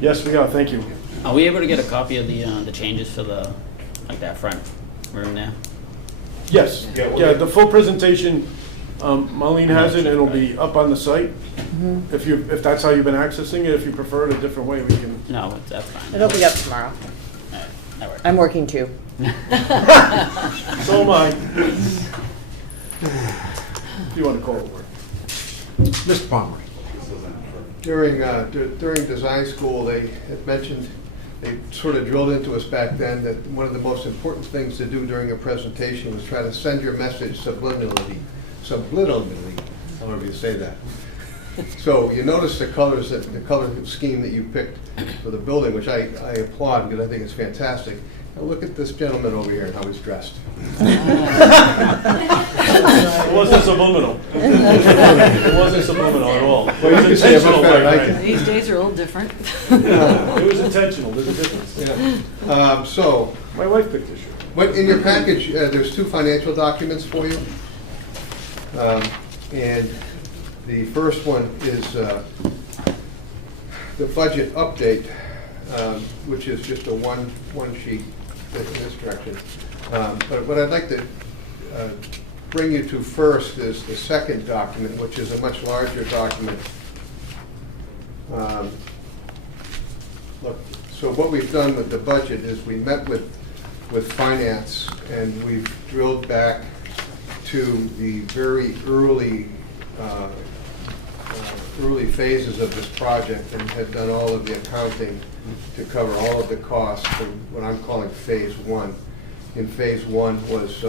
Yes, we are, thank you. Are we able to get a copy of the changes for the, like that front room there? Yes, Yeah, we'll yeah, get- the full presentation, Marlene has it, and it'll be up on the site. If that's how you've been accessing it, if you prefer it a different way, we can. No, that's fine. It'll be up tomorrow. All right, that works. I'm working too. So am I. If you want to call it work. Mr. Pomeroy. During design school, they had mentioned, they sort of drilled into us back then that one of the most important things to do during a presentation was try to send your message subliminally, however you say that. So you notice the color scheme that you picked for the building, which I applaud because I think it's fantastic. Now look at this gentleman over here and how he's dressed. It wasn't subliminal. It wasn't subliminal at all. It Well, you can was say it much intentional, better than I Mike. can. These days are a little different. It was intentional, there's a difference. Yeah. So, My wife picked this shirt. what, in your package, there's 2 financial documents for you. And the first one is the budget update, which is just a one sheet in this direction. But what I'd like to bring you to first is the second document, which is a much larger document. Look, so what we've done with the budget is we met with finance, and we've drilled back to the very early phases of this project and have done all of the accounting to cover all of the costs from what I'm calling phase 1. In phase 1 was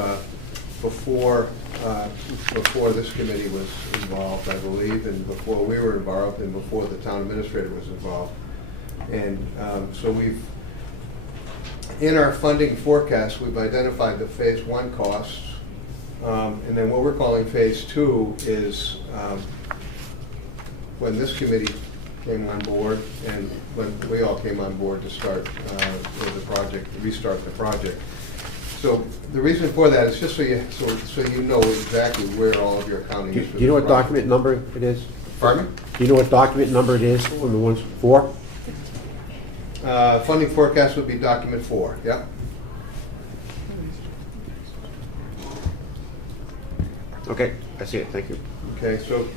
before this committee was involved, I believe, and before we were involved, and before the town administrator was involved. And so in our funding forecast, we've identified the phase 1 costs. And then what we're calling phase 2 is when this committee came on board and when we all came on board to start with the project, to restart the project. So the reason for that is just so you know exactly where all of your accounting Do is. for you know the what project. document number it is? Pardon me? Do you know what document number it is from the ones 4? Funding forecast would be document 4, yeah? Okay, I see it, thank you. Okay, so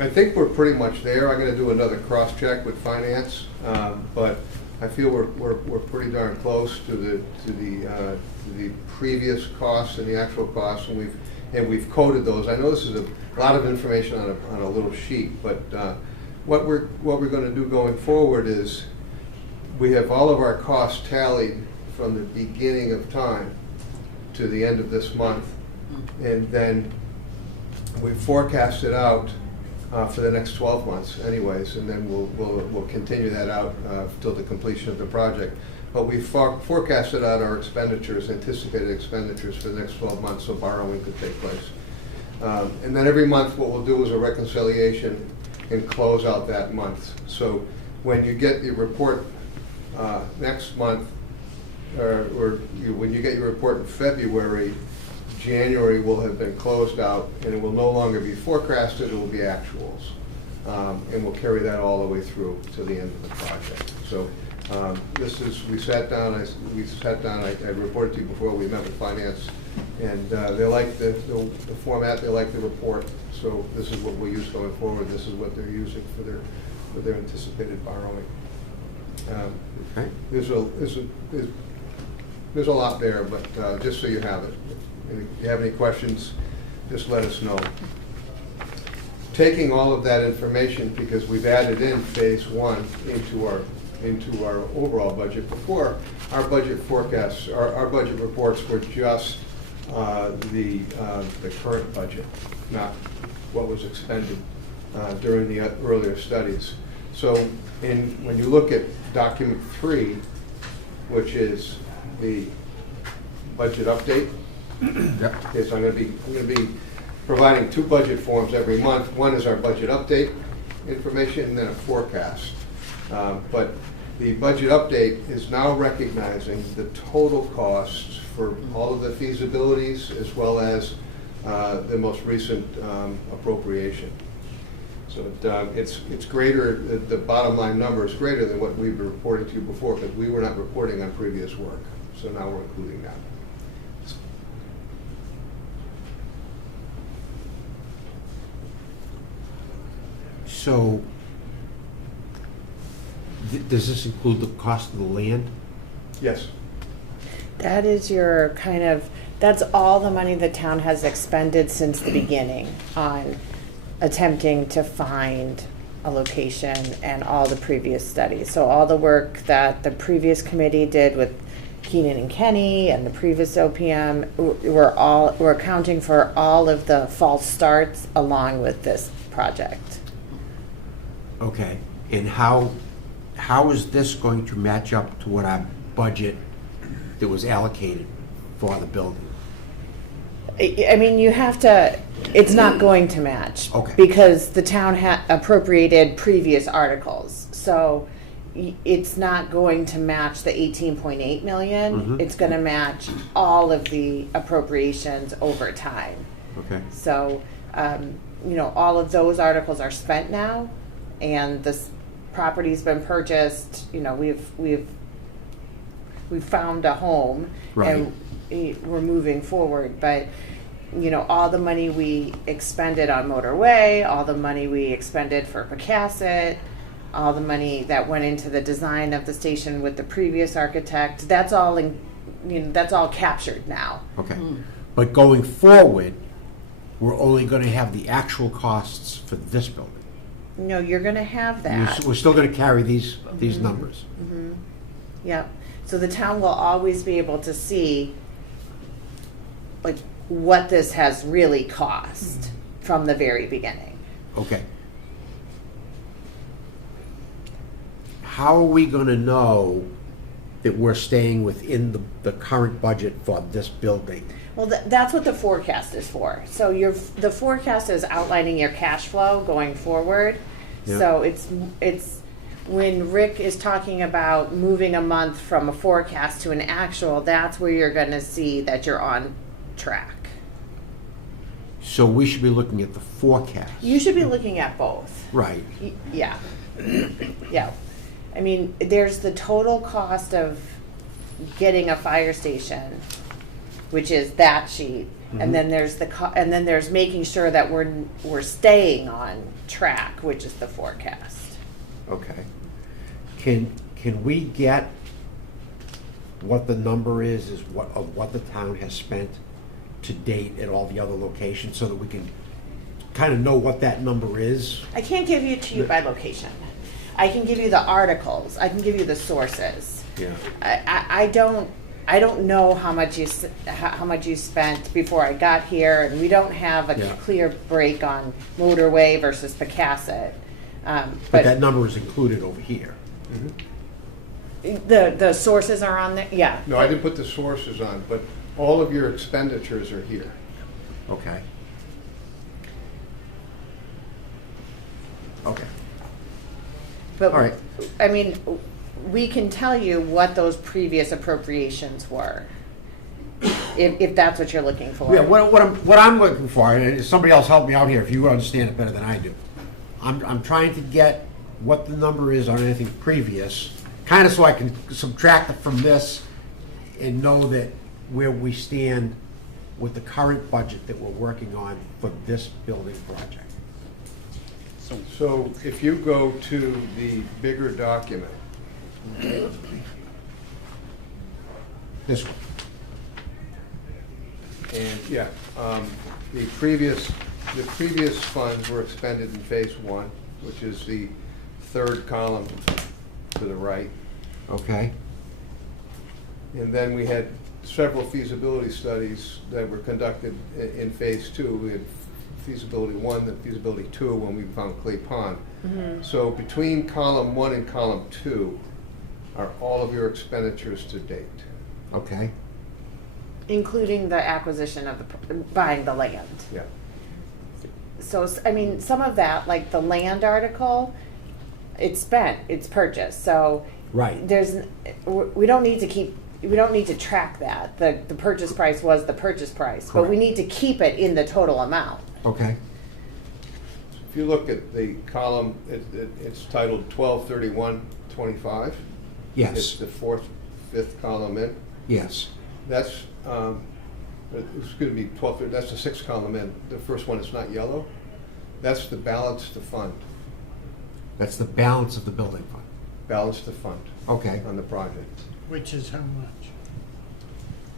I think we're pretty much there. I'm going to do another cross-check with finance, but I feel we're pretty darn close to the previous costs and the actual costs, and we've coded those. I know this is a lot of information on a little sheet, but what we're going to do going forward is we have all of our costs tallied from the beginning of time to the end of this month, and then we forecast it out for the next 12 months anyways, and then we'll continue that out till the completion of the project. But we forecasted out our expenditures, anticipated expenditures for the next 12 months, so borrowing could take place. And then every month what we'll do is a reconciliation and close out that month. So when you get your report next month, when you get your report in February, January will have been closed out, and it will no longer be forecasted, it will be actuals. And we'll carry that all the way through to the end of the project. So we sat down, I reported to you before, we met with finance, and they like the format, they like the report, so this is what we use going forward, this is what they're using for their anticipated borrowing. Okay. There's a lot there, but just so you have it. If you have any questions, just let us know. Taking all of that information, because we've added in phase one into our overall budget. Before, our budget forecasts, our budget reports were just the current budget, not what was expended during the earlier studies. So when you look at document 3, which is the budget update, okay, so I'm going to be providing 2 budget forms every month. One is our budget update information, and then a forecast. But the budget update is now recognizing the total costs for all of the feasibilities as well as the most recent appropriation. So it's greater, the bottom line number is greater than what we were reporting to you before, because we were not reporting on previous work. So now we're including that. So, does this include the cost of the land? Yes. That is your kind of, that's all the money the town has expended since the beginning on attempting to find a location and all the previous studies. So all the work that the previous committee did with Keenan and Kenny and the previous OPM, we're accounting for all of the false starts along with this project. Okay, and how is this going to match up to what our budget that was allocated for the building? I mean, you have to, it's not going to match. Okay. Because the town appropriated previous articles. So it's not going to match the 18.8 million. Mhm. It's going to match all of the appropriations over time. Okay. So, all of those articles are spent now, and this property's been purchased. We've found a home, Right. and we're moving forward. But all the money we expended on Motorway, all the money we expended for Pecasset, all the money that went into the design of the station with the previous architect, that's all that's all captured now. Okay. But going forward, we're only going to have the actual costs for this building. No, you're going to have that. We're still going to carry these numbers. Mm-hmm. Yep. So the town will always be able to see what this has really cost from the very beginning. Okay. How are we going to know that we're staying within the current budget for this building? Well, that's what the forecast is for. So the forecast is outlining your cash flow going forward. Yeah. So it's when Rick is talking about moving a month from a forecast to an actual, that's where you're going to see that you're on track. So we should be looking at the forecast. You should be looking at both. Right. Yeah. Yeah. I mean, there's the total cost of getting a fire station, which is that sheet, and then there's and then there's making sure that we're staying on track, which is the forecast. Okay. Can can we get what the number is what the town has spent to date at all the other locations, so that we can kind of know what that number is? I can't give it to you by location. I can give you the articles, I can give you the sources. Yeah. I don't know how much you spent before I got here, and we don't have a Yeah. clear break on Motorway versus Pecasset. But that number is included over here. The sources are on there, yeah. No, I didn't put the sources on, but all of your expenditures are here. Okay. Okay. But, All right. I mean, we can tell you what those previous appropriations were, if that's what you're looking for. Yeah, what I'm looking for, and somebody else help me out here if you understand it better than I do. I'm trying to get what the number is on anything previous, kind of so I can subtract it from this and know that where we stand with the current budget that we're working on for this building project. So if you go to the bigger document, This one. and yeah, the previous funds were expended in phase one, which is the third column to the right. Okay. And then we had several feasibility studies that were conducted in phase two. We had feasibility one and feasibility two when we found Clay Pond. So between column one and column two are all of your expenditures to date. Okay. Including the acquisition of buying the land. Yeah. So, I mean, some of that, like the land article, it's spent, it's purchased, so. Right. We don't need to track that. The purchase price was the purchase price, but we Correct. need to keep it in the total amount. Okay. If you look at the column, it's titled 12/31/25. Yes. It's the fifth column in. Yes. That's, it's going to be 12, that's the sixth column in. The first one is not yellow. That's the balance to fund. That's the balance of the building fund. Balance to fund Okay. on the project. Which is how much?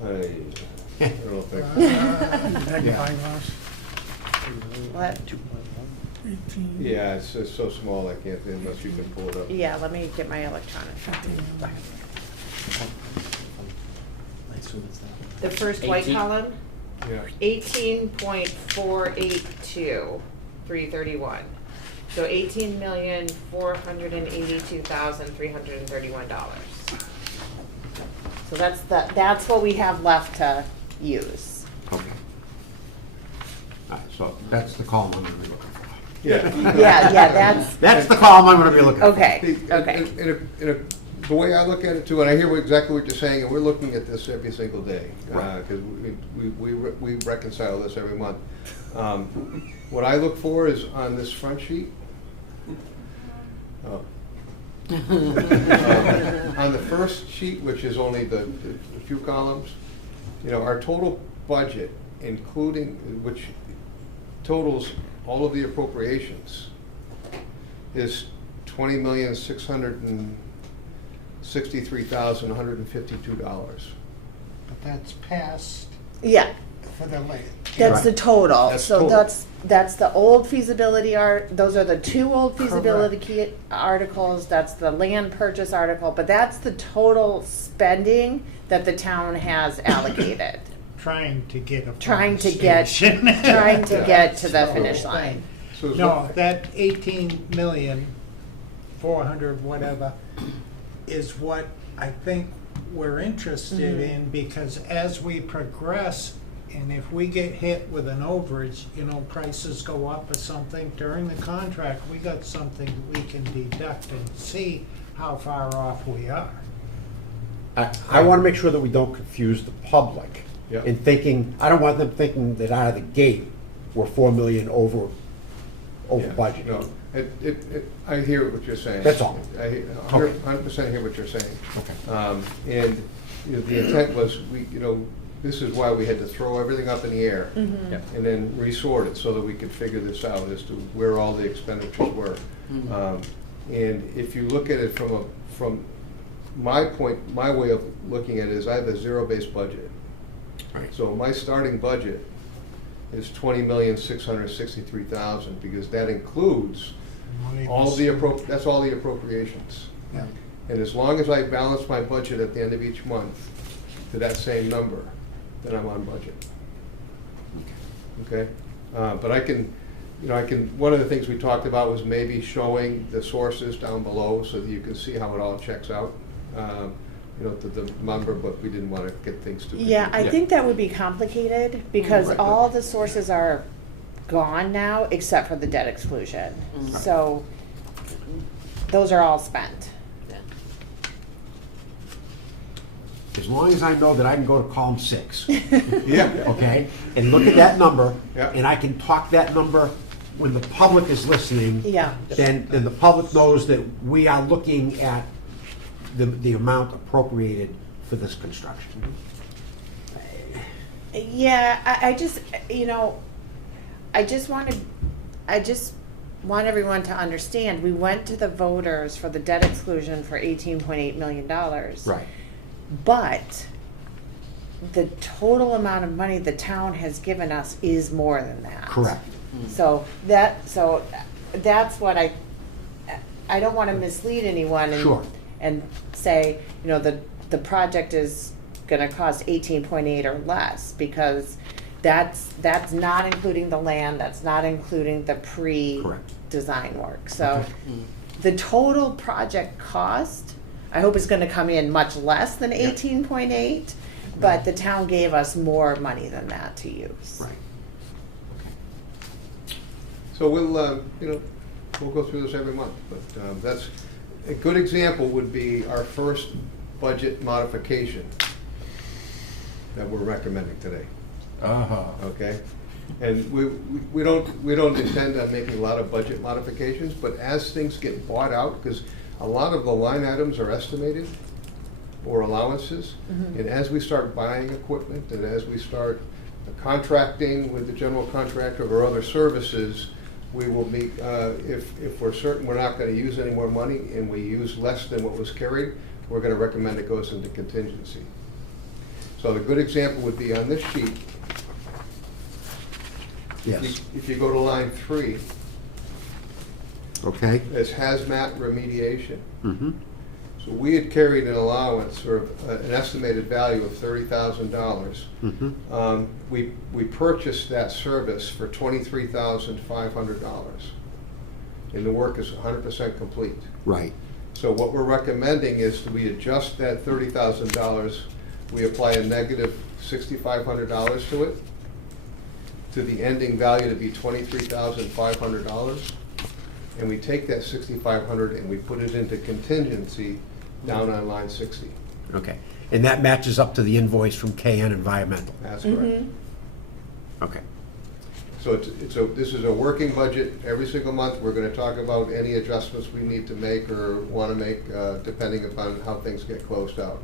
I don't know if Magnifying glass? What? yeah, it's so small I can't, unless you can pull it up. Yeah, let me get my electronic. The first white 18? column, Yeah. 18.482, 331. So $18,482,331. So that's what we have left to use. Okay. All right, so that's the column I'm going to be looking for. Yeah. Yeah, That's the column I'm going to be looking for. okay, okay. The way I look at it too, and I hear exactly what you're saying, and we're looking at this every single day, Right. because we reconcile this every month. What I look for is on this front sheet, on the first sheet, which is only the few columns, our total budget, including, which totals all of the appropriations, is $20,663,152. But that's past Yeah, for the land. that's the total. That's So total. that's the old feasibility those are the two old feasibility key articles, that's the land purchase article, but that's the total spending that the town has allocated. Trying to get a. Trying to pump get, station. trying to get to the So- finish line. So it's No, what- that 18,400,000 whatever is what I think we're interested in, because as we progress, and if we get hit with an overage, prices go up or something during the contract, we got something we can deduct and see how far off we are. I want to make sure that we don't confuse the public Yeah. in thinking, I don't want them thinking that out of the gate, we're 4 million over Yeah, budget. No, I hear what you're saying. That's all. I 100% hear what you're saying. Okay. And the intent was, this is why we had to throw everything up in the air Yeah. and then resort it so that we could figure this out as to where all the expenditures were. And if you look at it from my way of looking at it is I have a zero-based budget. Right. So my starting budget is $20,663,000 because that includes all the that's all the appropriations. Yeah. And as long as I balance my budget at the end of each month to that same number, then I'm on budget. Okay? But I can, one of the things we talked about was maybe showing the sources down below so that you can see how it all checks out. The number, but we didn't want to get things too. Yeah, I think that would be complicated because Right. all the sources are gone now except for the debt exclusion. So those are all spent. As long as I know that I can go to column 6. Yeah. Okay, and look at that number, Yeah. and I can talk that number when the public is listening. Yeah. Then the public knows that we are looking at the amount appropriated for this construction. Yeah, I just, I just want everyone to understand, we went to the voters for the debt exclusion for $18.8 million. Right. But the total amount of money the town has given us is more than that. Correct. So that's what I don't want to mislead anyone Sure. and say, the project is gonna cost 18.8 or less, because that's not including the land, that's not including the Correct. pre-design work. So Okay. the total project cost, I hope is gonna come in much less than 18.8, but the town gave us more money than that to use. Right. So we'll go through this every month, but that's a good example would be our first budget modification that we're recommending today. Okay, and we don't intend on making a lot of budget modifications, but as things get bought out, because a lot of the line items are estimated or allowances, and as we start buying equipment and as we start contracting with the general contractor or other services, we will be, if we're certain we're not going to use any more money and we use less than what was carried, we're going to recommend it goes into contingency. So the good example would be on this sheet. Yes. If you go to line 3, Okay. it's hazmat remediation. Mm-hmm. So we had carried an allowance, or an estimated value of $30,000. Mm-hmm. We purchased that service for $23,500, and the work is 100% complete. Right. So what we're recommending is that we adjust that $30,000, we apply a negative $6,500 to it, to the ending value to be $23,500, and we take that $6,500 and we put it into contingency down on line 60. Okay. And that matches up to the invoice from KN Environmental. That's correct. Okay. So this is a working budget. Every single month, we're going to talk about any adjustments we need to make or want to make, depending upon how things get closed out.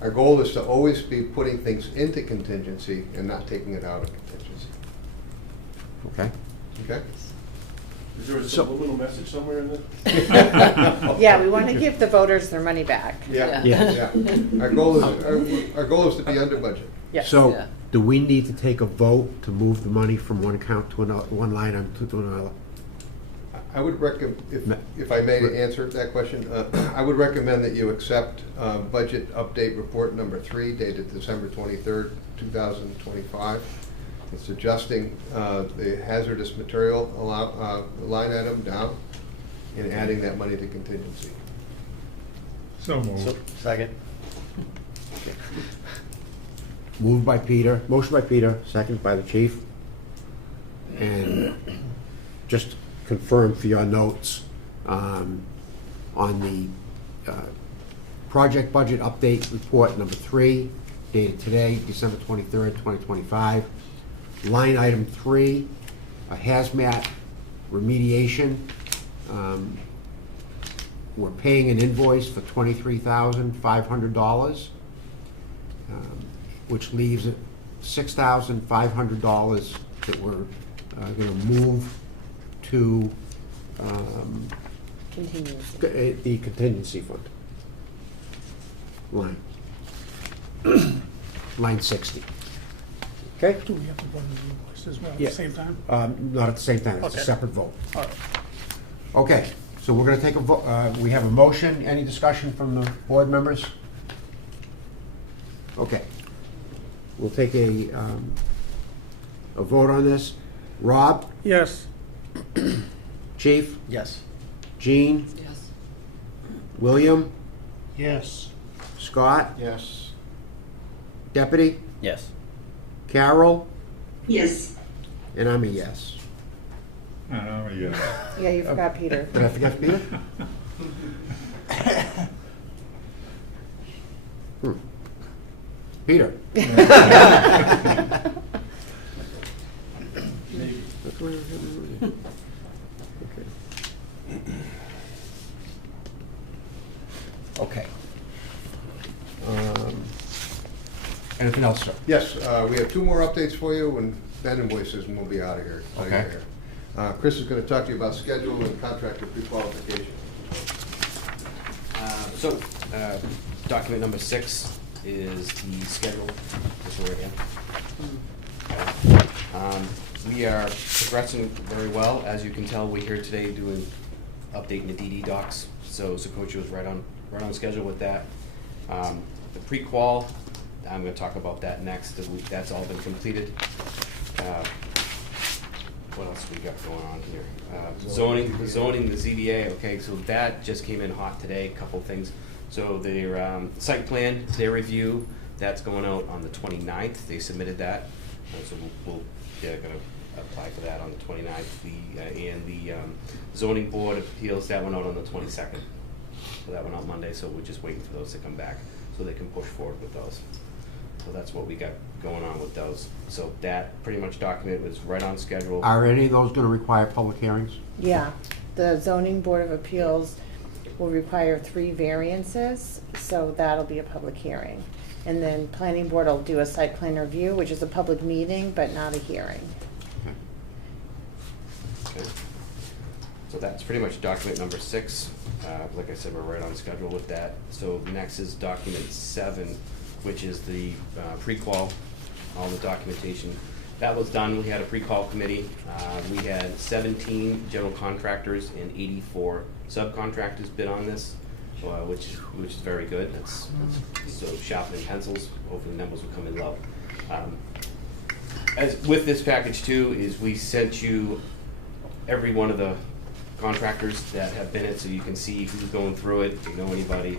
Our goal is to always be putting things into contingency and not taking it out of contingency. Okay. Okay? Is there a subliminal message somewhere in this? Yeah, we want to give the voters their money back. Yeah. Yeah. Our goal is to be under budget. Yes. So, Yeah. do we need to take a vote to move the money from one account to another, one line item to another? I would recommend, if I may answer that question, I would recommend that you accept budget update report number 3 dated December 23rd, 2025. It's adjusting the hazardous material line item down and adding that money to contingency. So moved. Second. Moved by Peter, motion by Peter, second by the chief. And just confirm for your notes, on the project budget update report number 3, dated today, December 23rd, 2025. Line item 3, a hazmat remediation. We're paying an invoice for $23,500, which leaves it $6,500 that we're going to move to Contingency. the contingency fund. line. Line 60. Okay? Do we have to vote on the invoice as well at Yeah. the same time? Not at the same time, it's a Okay. separate vote. All right. Okay, so we're gonna take a vote, we have a motion, any discussion from the board members? Okay. We'll take a vote on this. Rob? Yes. Chief? Yes. Jean? Yes. William? Yes. Scott? Yes. Deputy? Yes. Carol? Yes. And I'm a yes. I don't know, yeah. Yeah, you forgot Peter. Did I forget Peter? Peter? Okay. Anything else, sir? Yes, we have 2 more updates for you, and then invoices, and we'll be out of here. Okay. Chris is gonna talk to you about schedule and contractor pre-qualification. Document number 6 is the schedule. This one right here. We are progressing very well. As you can tell, we're here today doing, updating the DD docs. So Socotra was right on schedule with that. The pre-qual, I'm gonna talk about that next. That's all been completed. What else we got going on here? Zoning, the ZBA, okay, so that just came in hot today, a couple things. So their site plan, their review, that's going out on the 29th. They submitted that. So they're gonna apply for that on the 29th. And the zoning board of appeals, that went out on the 22nd. So that went out Monday, so we're just waiting for those to come back so they can push forward with those. So that's what we got going on with those. So that pretty much document was right on schedule. Are any of those gonna require public hearings? Yeah, the zoning board of appeals will require 3 variances, so that'll be a public hearing. And then planning board will do a site plan review, which is a public meeting, but not a hearing. Okay. So that's pretty much document number 6. Like I said, we're right on schedule with that. So next is document 7, which is the pre-qual, all the documentation. That was done. We had a pre-qual committee. We had 17 general contractors and 84 subcontractors bid on this, which is very good. That's so sharpening pencils. Hopefully numbers will come in low. As with this package too, is we sent you every one of the contractors that have been it, so you can see who's going through it, if you know anybody.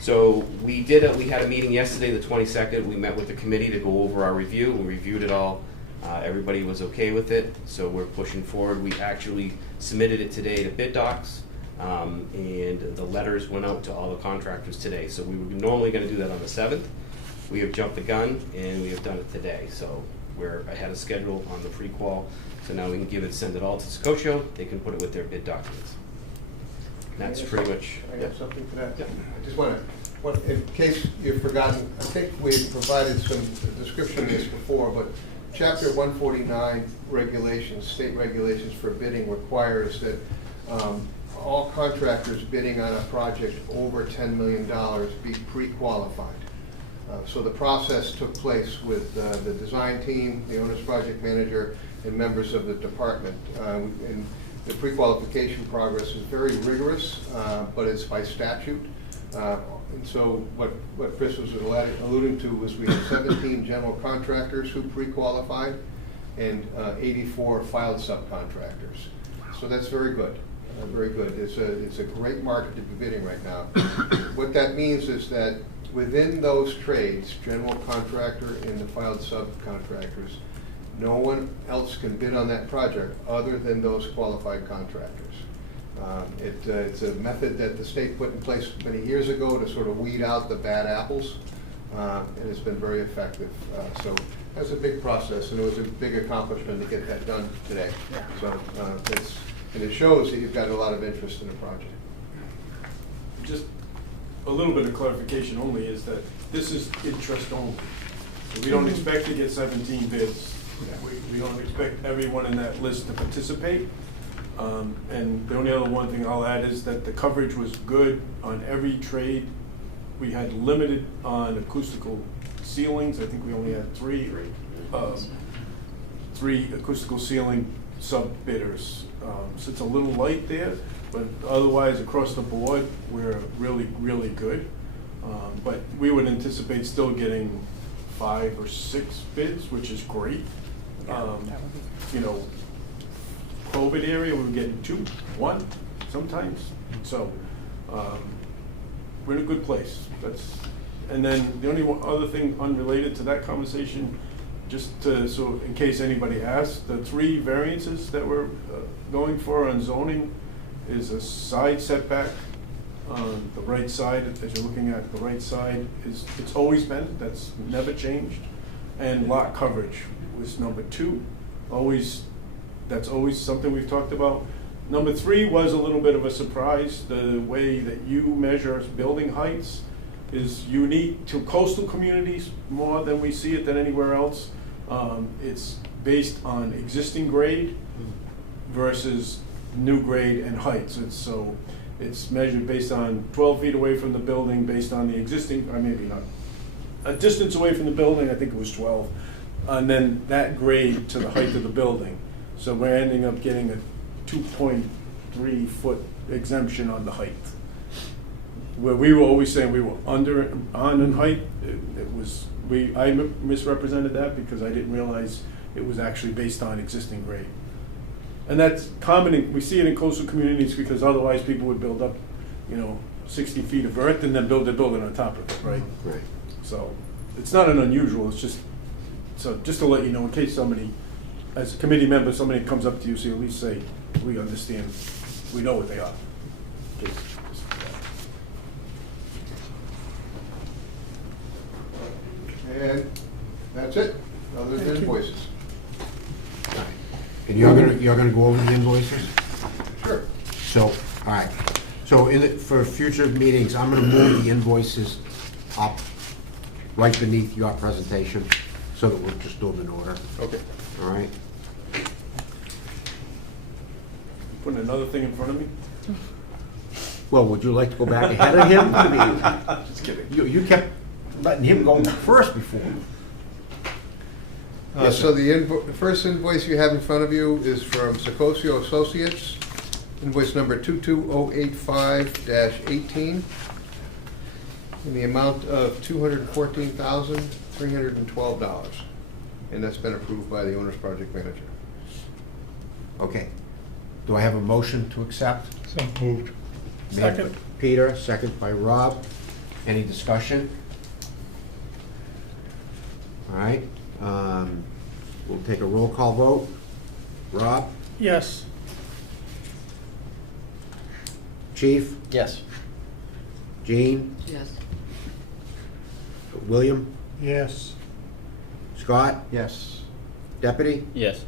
So we had a meeting yesterday, the 22nd. We met with the committee to go over our review. We reviewed it all. Everybody was okay with it, so we're pushing forward. We actually submitted it today to bid docs, and the letters went out to all the contractors today. So we were normally going to do that on the 7th. We have jumped the gun, and we have done it today. So we're ahead of schedule on the pre-qual. So now we can send it all to Scotia. They can put it with their bid documents. And that's pretty much. I got something for that. I just want to, in case you've forgotten, I think we've provided some description of this before, but Chapter 149 regulations, state regulations for bidding requires that all contractors bidding on a project over $10 million be pre-qualified. So the process took place with the design team, the owner's project manager, and members of the department. And the pre-qualification progress is very rigorous, but it's by statute. And so what Chris was alluding to was we had 17 general contractors who pre-qualified and 84 filed subcontractors. So that's very good, very good. It's a great market to be bidding right now. What that means is that within those trades, general contractor and the filed subcontractors, no one else can bid on that project other than those qualified contractors. It's a method that the state put in place many years ago to sort of weed out the bad apples, and it's been very effective. So that's a big process, and it was a big accomplishment to get that done today. So and it shows that you've got a lot of interest in the project. Just a little bit of clarification only is that this is interest only. So we don't expect to get 17 bids. We don't expect everyone in that list to participate. And the only other one thing I'll add is that the coverage was good on every trade we had limited on acoustical ceilings. I think we only had three acoustical ceiling sub-bidders. So it's a little light there, but otherwise across the board, we're really, really good. But we would anticipate still getting 5 or 6 bids, which is great. You know, COVID area, we were getting 2, 1 sometimes. So we're in a good place. And then the only other thing unrelated to that conversation, so in case anybody asks, the 3 variances that we're going for on zoning is a side setback on the right side. As you're looking at the right side, it's always been, that's never changed. And lot coverage was number 2. That's always something we've talked about. Number 3 was a little bit of a surprise. The way that you measure building heights is unique to coastal communities more than we see it than anywhere else. It's based on existing grade versus new grade and heights. It's measured based on 12 feet away from the building, based on the existing, or maybe not, a distance away from the building, I think it was 12, and then that grade to the height of the building. So we're ending up getting a 2.3 foot exemption on the height. Where we were always saying we were on in height, I misrepresented that because I didn't realize it was actually based on existing grade. And that's common, we see it in coastal communities because otherwise people would build up, 60 feet of earth and then build their building on top of it, right? Right. So it's not an unusual, it's just to let you know, in case somebody, as a committee member, somebody comes up to you, so you at least say, we understand, we know what they are. And that's it, other than invoices. And you're gonna go over the invoices? Sure. So, all right. So for future meetings, I'm gonna move the invoices up right beneath your presentation so that we'll just do them in order. Okay. All right? Putting another thing in front of me? Well, would you like to go back ahead of him? I mean, Just kidding. you kept letting him go first before. So the first invoice you have in front of you is from Secosio Associates, invoice number 22085-18, in the amount of $214,312, and that's been approved by the owner's project manager. Okay. Do I have a motion to accept? So moved. Made by Second. Peter, second by Rob. Any discussion? All right. We'll take a roll call vote. Rob? Yes. Chief? Yes. Gene? Yes. William? Yes. Scott? Yes. Deputy? Yes.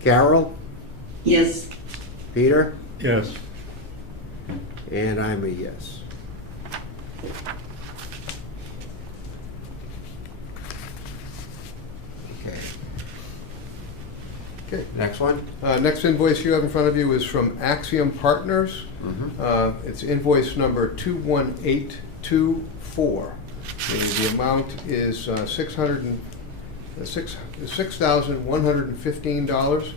Carol? Yes. Peter? Yes. And I'm a yes. Okay. Okay. Next one? Next invoice you have in front of you is from Axiom Partners. It's invoice number 21824. The amount is $6,115.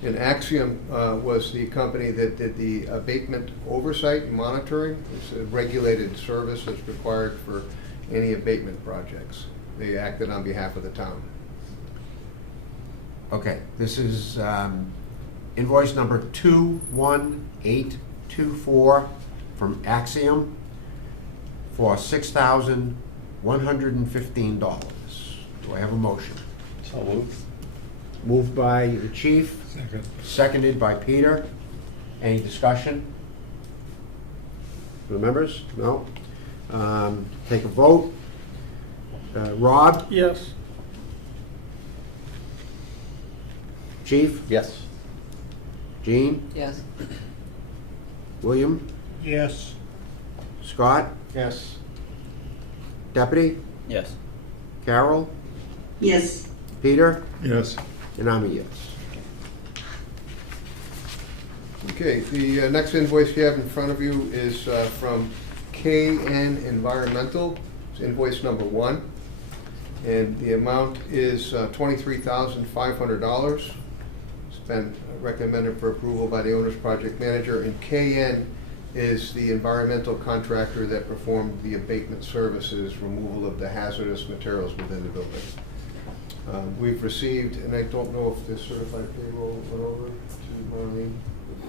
And Axiom was the company that did the abatement oversight and monitoring. It's a regulated service that's required for any abatement projects. They acted on behalf of the town. Okay, this is invoice number 21824 from Axiom for $6,115. Do I have a motion? So moved. Moved by the chief, Second. seconded by Peter. Any discussion? The members? No? Take a vote. Rob? Yes. Chief? Yes. Gene? Yes. William? Yes. Scott? Yes. Deputy? Yes. Carol? Yes. Peter? Yes. And I'm a yes. Okay, the next invoice you have in front of you is from KN Environmental, it's invoice number 1. And the amount is $23,500. It's been recommended for approval by the owner's project manager. And KN is the environmental contractor that performed the abatement services, removal of the hazardous materials within the building. We've received, and I don't know if the certified payroll went over to Marlene.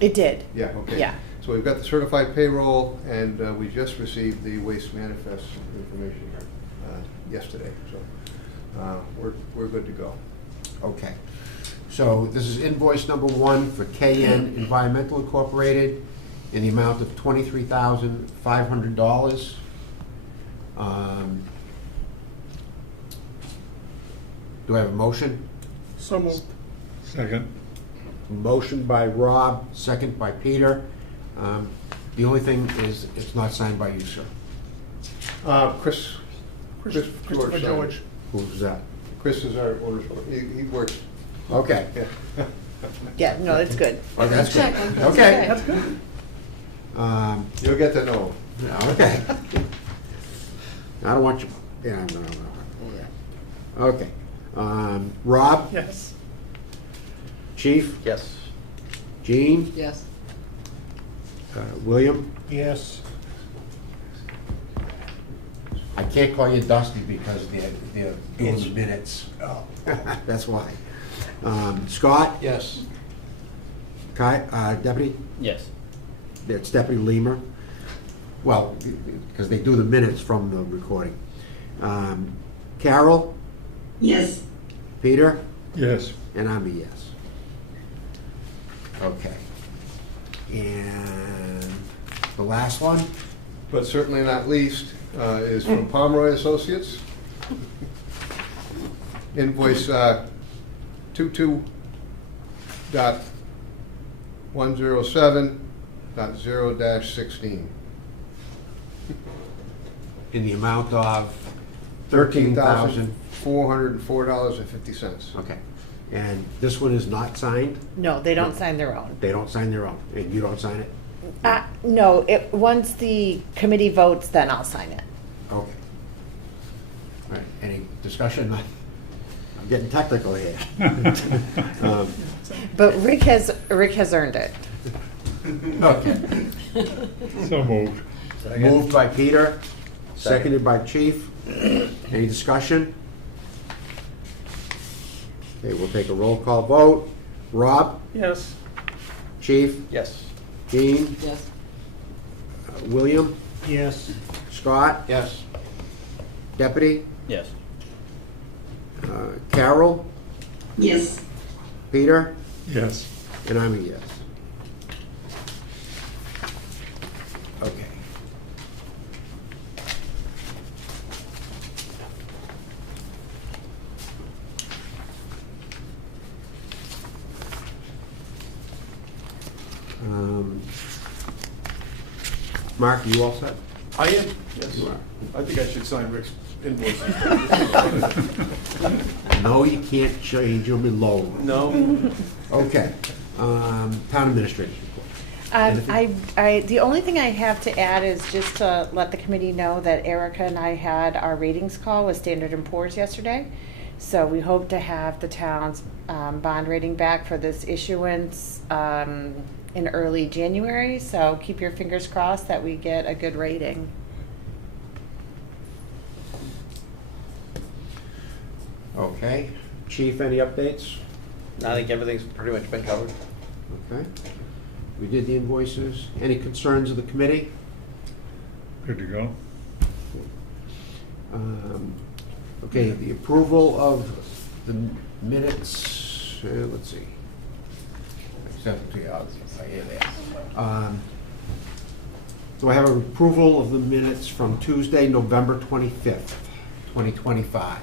It did. Yeah, okay. Yeah. So we've got the certified payroll, and we just received the waste manifest information yesterday. So we're good to go. Okay. So this is invoice number 1 for KN Environmental Incorporated in the amount of $23,500. Do I have a motion? So moved. Second. Motion by Rob, second by Peter. The only thing is, it's not signed by you, sir. Christopher George. Who's that? Chris is our owner's, he works. Okay. Yeah. Yeah, no, that's good. Oh, that's good. Checking. Okay. That's good. You'll get to know. Okay. I don't want you, yeah, no. Okay. Rob? Yes. Chief? Yes. Gene? Yes. William? Yes. I can't call you Dusty because they're doing the minutes. Oh. That's why. Scott? Yes. Deputy? Yes. It's Deputy Leamer. Well, because they do the minutes from the recording. Carol? Yes. Peter? Yes. And I'm a yes. Okay. And the last one? But certainly not least is from Pomeroy Associates. Invoice 22.107.0-16. In the amount of $13,000. $404.50. Okay. And this one is not signed? No, they don't sign their own. They don't sign their own, and you don't sign it? No, once the committee votes, then I'll sign it. Okay. All right, any discussion? I'm getting technical here. But Rick has earned it. Okay. So moved. Moved by Peter, seconded by Chief. Any discussion? Okay, we'll take a roll call vote. Rob? Yes. Chief? Yes. Gene? Yes. William? Yes. Scott? Yes. Deputy? Yes. Carol? Yes. Peter? Yes. And I'm a yes. Okay. Mark, you all set? I am, yes. You are. I think I should sign Rick's invoices. No, you can't change them in low. No? Okay. Town administration report. The only thing I have to add is just to let the committee know that Erica and I had our ratings call with Standard & Poor's yesterday. So we hope to have the town's bond rating back for this issuance in early January. So keep your fingers crossed that we get a good rating. Okay. Chief, any updates? I think everything's pretty much been covered. Okay. We did the invoices. Any concerns of the committee? Good to go. Okay, the approval of the minutes, let's see. Do I have an approval of the minutes from Tuesday, November 25th, 2025?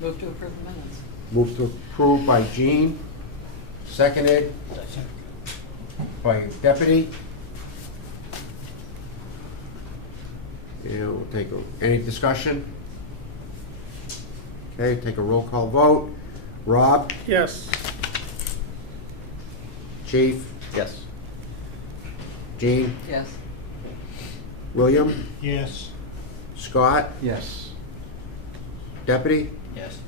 Move to approve the minutes. Move to approve by Gene, seconded by Deputy. And we'll take any discussion? Okay, take a roll call vote. Rob? Yes. Chief? Yes. Gene? Yes. William? Yes. Scott? Yes. Deputy? Yes.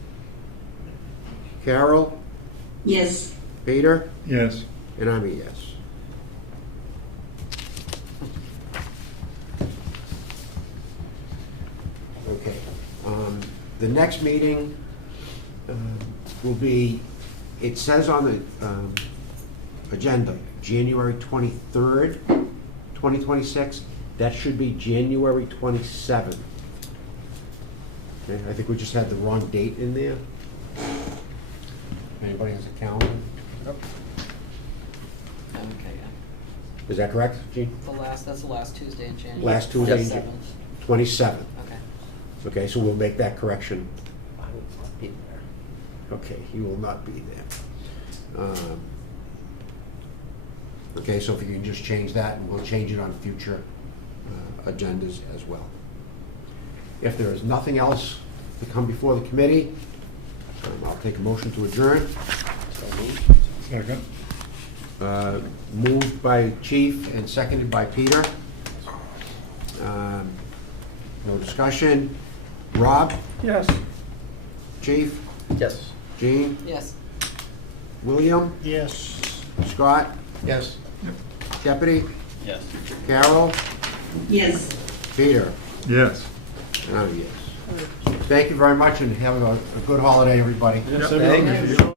Carol? Yes. Peter? Yes. And I'm a yes. Okay. The next meeting will be, it says on the agenda, January 23rd, 2026. That should be January 27th. Okay, I think we just had the wrong date in there. Anybody has a calendar? Okay, yeah. Is that correct, Gene? That's the last Tuesday in January. Last Tuesday in 27th. 27th. Okay. Okay, so we'll make that correction. I will not be there. Okay, he will not be there. Okay, so if you can just change that, and we'll change it on future agendas as well. If there is nothing else to come before the committee, I'll take a motion to adjourn. So moved. Second. Moved by Chief and seconded by Peter. No discussion. Rob? Yes. Chief? Yes. Gene? Yes. William? Yes. Scott? Yes. Deputy? Yes. Carol? Yes. Peter? Yes. And I'm a yes. Thank you very much and have a good holiday, everybody. Yes, Yep. everyone. Thank you.